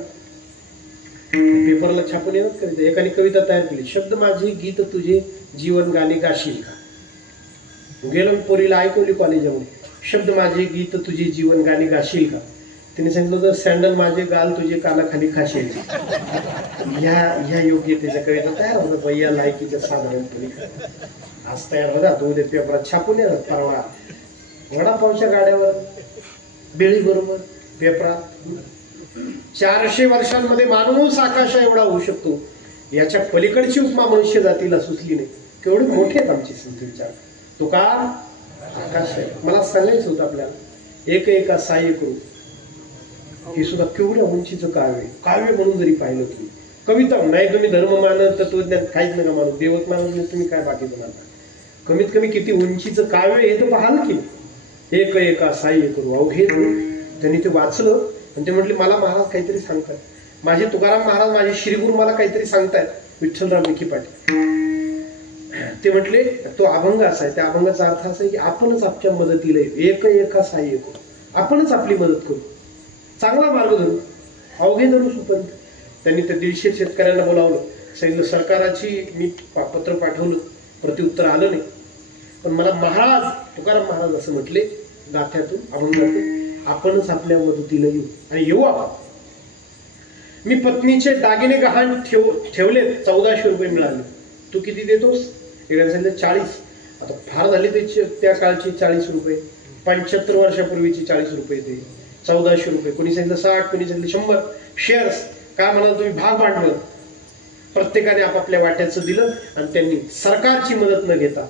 पेपरला छापून येणार कविता. एकाने कविता तयार केली, शब्द माझे गीत तुझे जीवन गाणे गाशील का. गेलो पोरीला ऐकवली कॉलेजमध्ये, शब्द माझे गीत तुझे जीवन गाणे गाशील का. तिने सांगितलं तर सँडल माझे गाल तुझे कानाखाली खाशील. ह्या योग्यतेच्या कविता तयार होतात बाई या लायकीच्या साधारणपणे. आज तयार होता तो उद्या पेपरात छापून येणार. परवा वडापावच्या गाड्यावर बेळी बरोबर पेपरात. 400 वर्षांमध्ये माणूस आकाश एवढा होऊ शकतो, याच्या पलीकडची उपमा मनुष्य जातीला सुचली नाही. केवढे मोठे आहेत आमचे संत विचार. तो का आकाश आहे. मला सांगायचं होतं आपल्याला, एक एका साह्य करू, हे सुद्धा केवढ्या उंचीचं काव्य. काव्य म्हणून जरी पाहिलं तुम्ही, कविता नाही. तुम्ही धर्म मानत, तत्वज्ञान काहीच नका मानू, देवत मानत नाही तुम्ही, काय बाकी मानता. कमीत कमी किती उंचीचं काव्य हे तर पाहाल की. एक एका साह्य करू अवघे. त्यांनी ते वाचलं आणि ते म्हटले मला महाराज काहीतरी सांगतायत, माझे तुकाराम महाराज, माझे श्रीगुरु मला काहीतरी सांगतायत. विठ्ठलराव विखे पाटील ते म्हटले तो अभंग असा आहे, त्या अभंगाचा अर्थ असा आहे की आपणच आपल्या मदतीला एक एका साह्य करू, आपणच आपली मदत करू, चांगला मार्ग धरू, अवघे धरू सुपंत. त्यांनी त्या 150 शेतकऱ्यांना बोलावलं, सांगितलं सरकाराची मी पत्र पाठवलं, प्रत्युत्तर आलं नाही, पण मला महाराज तुकाराम महाराज असं म्हटले गाथ्यातून अभंगातून, आपणच आपल्या मदतीला येऊ आणि येऊ आपण. मी पत्नीचे दागिने गहाण ठेवले, 1400 रुपये मिळाले, तू किती देतोस. एकाने सांगितलं 40. आता फार झाली त्याची त्या काळची 40 रुपये, 75 वर्षापूर्वीची 40 रुपये ते 1400 रुपये. कोणी सांगितलं 60, कोणी सांगितलं 100. शेअर्स काय म्हणाल तुम्ही, भाग भांडवल. प्रत्येकाने आपापल्या वाट्याचं दिलं आणि त्यांनी सरकारची मदत न घेता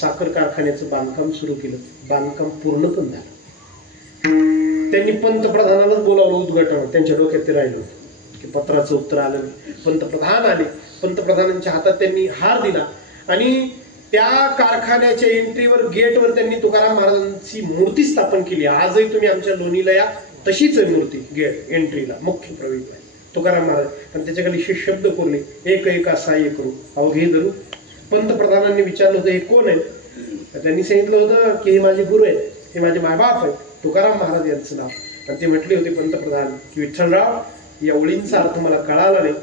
साखर कारखान्याचं बांधकाम सुरू केलं. बांधकाम पूर्ण पण झालं. त्यांनी पंतप्रधानालाच बोलावलं उद्घाटनावर. त्यांच्या डोक्यात ते राहिलं की पत्राचं उत्तर आलं नाही. पंतप्रधान आले, पंतप्रधानांच्या हातात त्यांनी हार दिला आणि त्या कारखान्याच्या एंट्रीवर गेटवर त्यांनी तुकाराम महाराजांची मूर्ती स्थापन केली. आजही तुम्ही आमच्या लोणीला या, तशीच आहे मूर्ती गेट एंट्रीला, मुख्य प्रवेशला तुकाराम महाराज. आणि त्याच्याखाली शब्द कोरले, एक एका साह्य करू अवघे धरू. पंतप्रधानांनी विचारलं होतं हे कोण आहे, त्यांनी सांगितलं होतं की हे माझे गुरु आहेत, हे माझे मायबाप आहेत, तुकाराम महाराज यांचं नाव. आणि ते म्हटले होते पंतप्रधान की विठ्ठलराव या ओळींचा अर्थ मला कळाला नाही.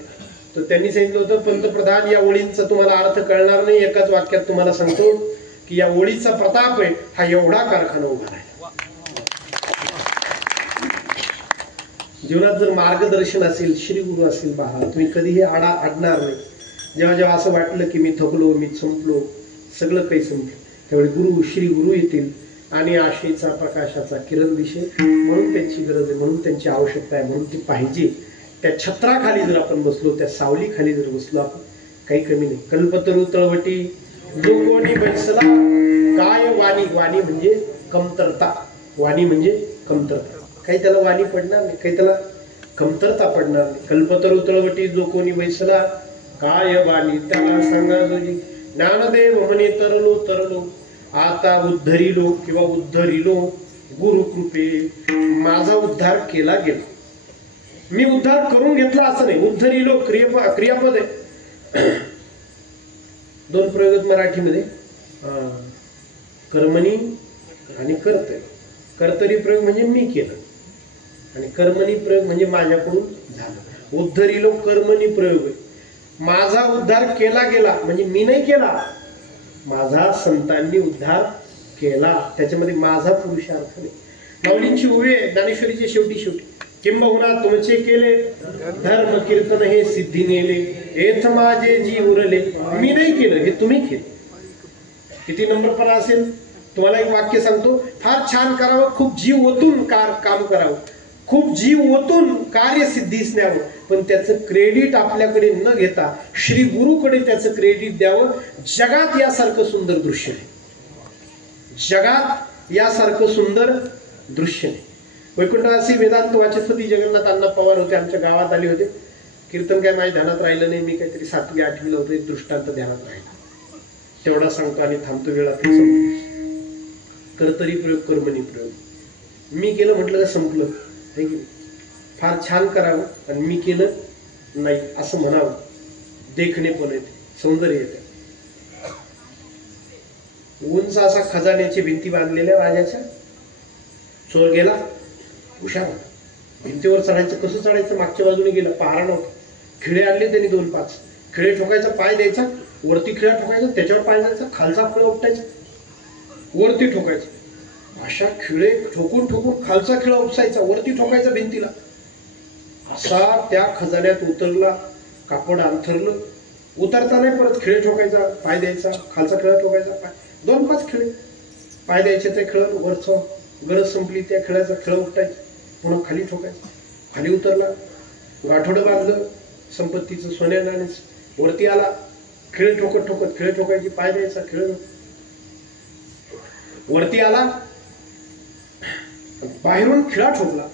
तर त्यांनी सांगितलं होतं पंतप्रधान या ओळींचा तुम्हाला अर्थ कळणार नाही, एकाच वाक्यात तुम्हाला सांगतो की या ओळीचा प्रताप आहे हा एवढा कारखाना उभा आहे. जीवनात जर मार्गदर्शन असेल, श्री गुरु असेल पहा, तुम्ही कधीही अडणार नाही. जेव्हा जेव्हा असं वाटलं की मी थकलो, मी संपलो, सगळं काही संपलं, त्यावेळी गुरु श्री गुरु येतील आणि आशेचा प्रकाशाचा किरण दिसेल. म्हणून त्यांची गरज आहे, म्हणून त्यांची आवश्यकता आहे, म्हणून ती पाहिजे. त्या छत्राखाली जर आपण बसलो, त्या सावलीखाली जर बसलो आपण, काही कमी नाही. कल्पतरू तळवटी जो कोणी बैसला, काय वाणी. वाणी म्हणजे कमतरता, वाणी म्हणजे कमतरता. काही त्याला वाणी पडणार नाही, काही त्याला कमतरता पडणार नाही. कल्पतरू तळवटी जो कोणी बैसला, काय वाणी त्याला सांगा जोजी. ज्ञानदेव म्हणे तरलो तरलो, आता उद्धरिलो किंवा उद्धरिलो गुरु कृपे. माझा उद्धार केला गेला, मी उद्धार करून घेतला असं नाही. उद्धरिलो क्रियापद आहे. 2 प्रयोग मराठीमध्ये, कर्मणी आणि कर्तरी. कर्तरी प्रयोग म्हणजे मी केलं आणि कर्मणी प्रयोग म्हणजे माझ्याकडून झालं. उद्धरिलो कर्मणी प्रयोग आहे. माझा उद्धार केला गेला म्हणजे मी नाही केला, माझा संतांनी उद्धार केला, त्याच्यामध्ये माझा पुरुषार्थ नाही. माऊलींची ओवी आहे ज्ञानेश्वरीचे शेवटी शेवटी, किंबहुना तुमचे केले धर्म कीर्तन हे सिद्धी नेले, एथ माझे जी उरले. मी नाही केलं, हे तुम्ही केलं. किती नम्रपणा असेल. तुम्हाला एक वाक्य सांगतो, फार छान करावं, खूप जीव ओतून काम करावं, खूप जीव ओतून कार्य सिद्धीस न्यावं, पण त्याचं क्रेडिट आपल्याकडे न घेता श्री गुरुकडे त्याचं क्रेडिट द्यावं. जगात यासारखं सुंदर दृश्य नाही, जगात यासारखं सुंदर दृश्य नाही. वैकुंठवासी वेदांत वाचत होती, जगन्नाथ अण्णा पवार होते, आमच्या गावात आले होते. कीर्तन काय माझ्या ध्यानात राहिलं नाही, मी काहीतरी 7वी 8वीला होतो. एक दृष्टांत ध्यानात राहिला, तेवढा सांगतो आणि थांबतो. वेळा कर्तरी प्रयोग कर्मणी प्रयोग. मी केलं म्हटलं का संपलं, आहे की नाही. फार छान करावं आणि मी केलं नाही असं म्हणावं. देखणे पण येते, सौंदर्य येते. उंच असा खजान्याची भिंती बांधलेल्या राजाच्या. चोर गेला, हुशार. भिंतीवर चढायचं, कसं चढायचं? मागच्या बाजूने गेला, पहारा नव्हता. खिळे आणले त्यांनी 2-5. खिळे ठोकायचा, पाय द्यायचा, वरती खिळा ठोकायचा, त्याच्यावर पाय द्यायचा, खालचा खिळा उपटायचा, वरती ठोकायचा. अशा खिळे ठोकून ठोकून खालचा खिळा उपसायचा, वरती ठोकायचा भिंतीला. असा त्या खजान्यात उतरला, कापड अंथरलं. उतरता नाही, परत खिळे ठोकायचा, पाय द्यायचा, खालचा खिळा ठोकायचा, पाय 2-5 खिळे पाय द्यायचे त्या खिळा. वरचं गरज संपली, त्या खिळ्याचा खिळा उपटायचा, पुन्हा खाली ठोकायचा. खाली उतरला, गाठोडं बांधलं संपत्तीचं, सोन्या नाण्याचं. वरती आला, खिळे ठोकत ठोकत खिळे ठोकायची, पाय द्यायचा, खिळे. वरती आला, बाहेरून खिळा ठोकला.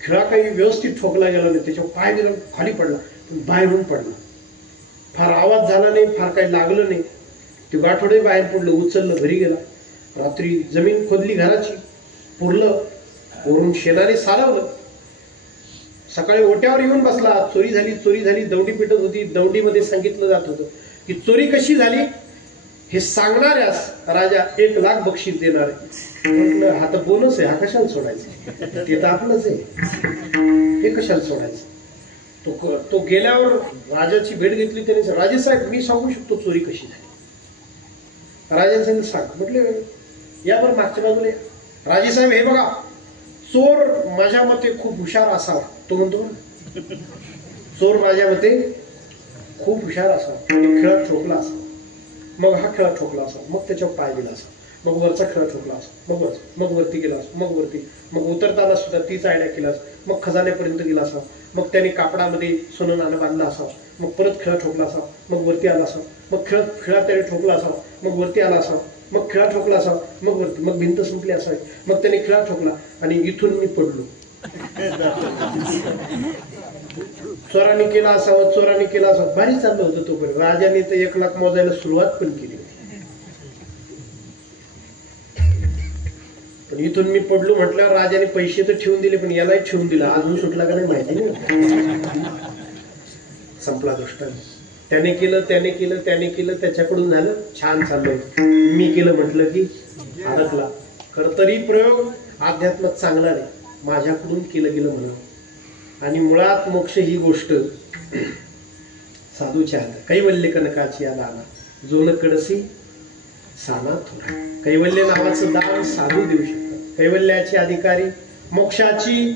खिळा काही व्यवस्थित ठोकला गेला नाही, त्याच्यावर पाय दिला, खाली पडला, पण बाहेरून पडला. फार आवाज झाला नाही, फार काही लागलं नाही. ते गाठोडे बाहेर पडलं, उचललं, घरी गेला. रात्री जमीन खोदली घराची, पुरलं, वरून शेणाने सारवलं. सकाळी ओट्यावर येऊन बसला. चोरी झाली, चोरी झाली, दौंडी पिटत होती. दौंडीमध्ये सांगितलं जात होतं की चोरी कशी झाली हे सांगणाऱ्यास राजा 1 लाख बक्षीस देणार आहे. म्हटलं, हा तर बोनस आहे, हा कशाला सोडायचं? ते तर आपलंच आहे, हे कशाला सोडायचं? तो गेल्यावर राजाची भेट घेतली. त्याने, राजे साहेब मी सांगू शकतो चोरी कशी झाली. राजाने सांगितलं, सांग. म्हटलं, या बरं मागच्या बाजूला. राजे साहेब हे बघा, चोर माझ्या मते खूप हुशार असावा. तो म्हणतो, चोर माझ्या मते खूप हुशार असावा, खिळा ठोकला असा, मग हा खिळा ठोकला असा, मग त्याच्यावर पाय दिला असा, मग वरचा खिळा ठोकला असा, मग वरती गेला असा, मग वरती, मग उतरताना सुद्धा तीच आयडिया केला असा, मग खजान्यापर्यंत गेला असा, मग त्याने कापडामध्ये सोनं नाणं बांधलं असावं, मग परत खिळा ठोकला असा, मग वरती आला असा, मग खिळा त्याने ठोकला असावा, मग वरती आला असा, मग खिळा ठोकला असावा, मग वरती, मग भिंत संपली असावी, मग त्याने खिळा ठोकला आणि इथून मी पडलो. चोराने केला असावं, चोराने केला असावं, भारी चाललं होतं तोपर्यंत. राजाने तर 1 लाख मोजायला सुरुवात पण केली, पण इथून मी पडलो म्हटल्यावर राजाने पैसे तर ठेवून दिले, पण यालाही ठेवून दिला. अजून सुटला का नाही माहिती नाही. संपला दृष्टांत. त्याने केलं, त्याने केलं, त्याने केलं, त्याच्याकडून झालं, छान चाललंय. मी केलं म्हटलं की अडकला. खरं तरी प्रयोग अध्यात्मात चांगला नाही, माझ्याकडून केलं गेलं म्हणावं. आणि मुळात मोक्ष ही गोष्ट साधूच्या हातात. कैवल्य कनकाची या दाना, जो न कडसी साना थोडा. कैवल्य नावाचं दान साधू देऊ शकतात. कैवल्याचे अधिकारी, मोक्षाची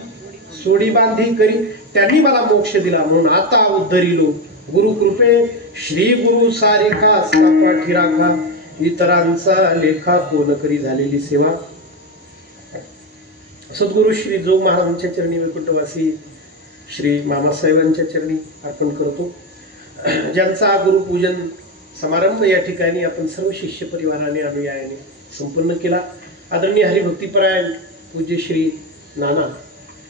सोडी बांधी करी, त्यांनी मला मोक्ष दिला, म्हणून आता उद्धरिलो. गुरु कृपे श्री गुरु सारेखा असता पाठी राखा, इतरांचा लेखा कोण करी झालेली सेवा. सद्गुरु श्री जोग महाराजांच्या चरणी, वैकुंठवासी श्री मामासाहेबांच्या चरणी अर्पण करतो. ज्यांचा गुरुपूजन समारंभ या ठिकाणी आपण सर्व शिष्य परिवाराने अनुयायाने संपन्न केला. आदरणीय हरिभक्तीपरायण पूज्य श्री नाना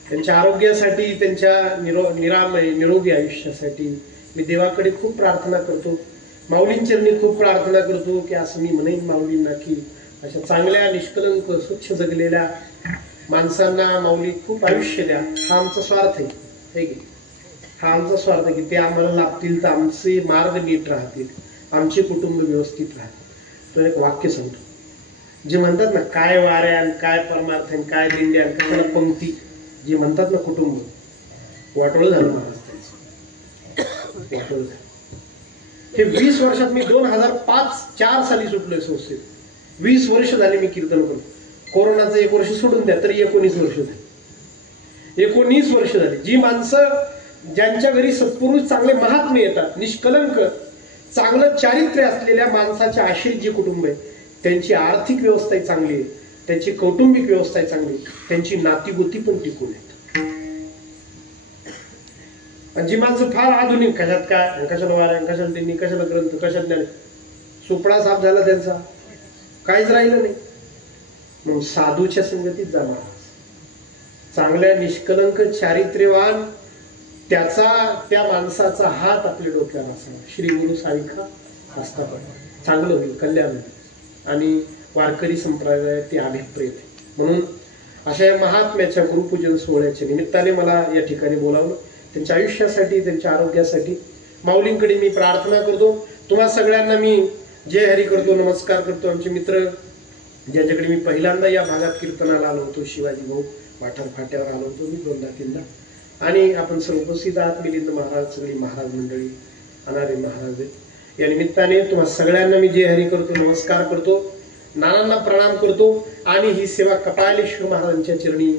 त्यांच्या आरोग्यासाठी, त्यांच्या निरोगी आयुष्यासाठी मी देवाकडे खूप प्रार्थना करतो. माऊलींचरणी खूप प्रार्थना करतो की असं मी म्हणेन माऊलींना की अशा चांगल्या, निष्कलंक, स्वच्छ जगलेल्या माणसांना माऊली खूप आयुष्य द्या. हा आमचा स्वार्थ आहे, हा आमचा स्वार्थ आहे की ते आम्हाला लाभतील तर आमचे मार्ग नीट राहतील, आमचे कुटुंब व्यवस्थित राहतील. तर एक वाक्य सांगतो. जे म्हणतात ना, काय वाऱ्यान, काय परमार्थान, काय दिंड्यान, कशाला पंक्ती, जे म्हणतात ना कुटुंब, वाटोळ झालं महाराज त्यांचं, वाटोळ झालं. हे 20 वर्षात मी 2005-4 साली सुटलोय संस्थेत. 20 वर्ष झाले मी कीर्तन करतो. कोरोनाचं 1 वर्ष सोडून द्या तरी 19 वर्ष झाली. 19 वर्ष झाली. जी माणसं ज्यांच्या घरी सत्पुरुष चांगले महात्मे येतात, निष्कलंक चांगलं चारित्र्य असलेल्या माणसाच्या आश्रित जे कुटुंब आहे, त्यांची आर्थिक व्यवस्था चांगली आहे, त्यांची कौटुंबिक व्यवस्था चांगली, त्यांची नातीगोती पण टिकून आहेत. आणि जी माणसं फार आधुनिक, कशात काय, कशाला वाऱ्या, कशाला त्यांनी, कशाला ग्रंथ, कशात ज्ञान, सुपडा साफ झाला त्यांचा, काहीच राहिलं नाही. म्हणून साधूच्या संगतीत जाणार, चांगल्या निष्कलंक चारित्र्यवान त्या माणसाचा हात आपल्या डोक्यावर असावा. श्री गुरु सारिखा असता पाहिजे, चांगलं होईल, कल्याण होईल. आणि वारकरी संप्रदाय ते अभिप्रेत आहे. म्हणून अशा या महात्म्याच्या गुरुपूजन सोहळ्याच्या निमित्ताने मला या ठिकाणी बोलावलं. त्यांच्या आयुष्यासाठी, त्यांच्या आरोग्यासाठी माऊलींकडे मी प्रार्थना करतो. तुम्हा सगळ्यांना मी जय हरी करतो, नमस्कार करतो. आमचे मित्र ज्यांच्याकडे मी पहिल्यांदा या भागात कीर्तनाला आलो होतो, शिवाजी भाऊ वाठार फाट्यावर आलो होतो मी 2-3दा. आणि आपण सर्व उपस्थित आहात, मिलिंद महाराज, सगळी महाराज मंडळी, अनारे महाराज. या निमित्ताने तुम्हा सगळ्यांना मी जय हरी करतो, नमस्कार करतो, नानांना प्रणाम करतो. आणि ही सेवा कपालेश्वर महाराजांच्या चरणी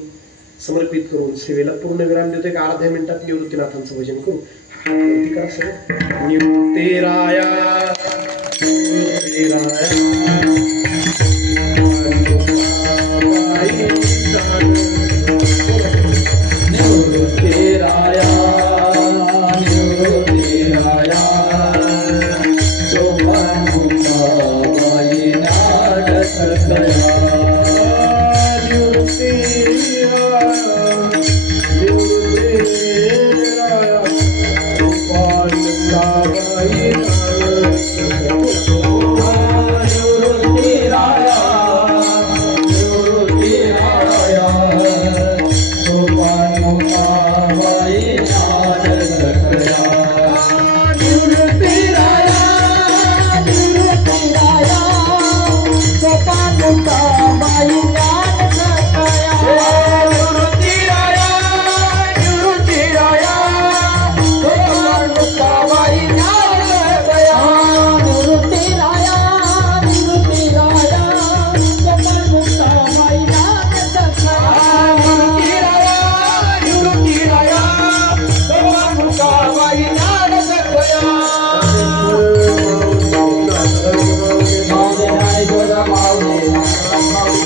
समर्पित करून सेवेला पूर्ण विराम देतो. एक अर्ध्या मिनिटात निवृत्तीनाथांचं भजन करू. निवृत्ती करा सर. निवृत्ती राया, निवृत्ती राया, निवृत्ती राया, निवृत्ती राया,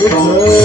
Oh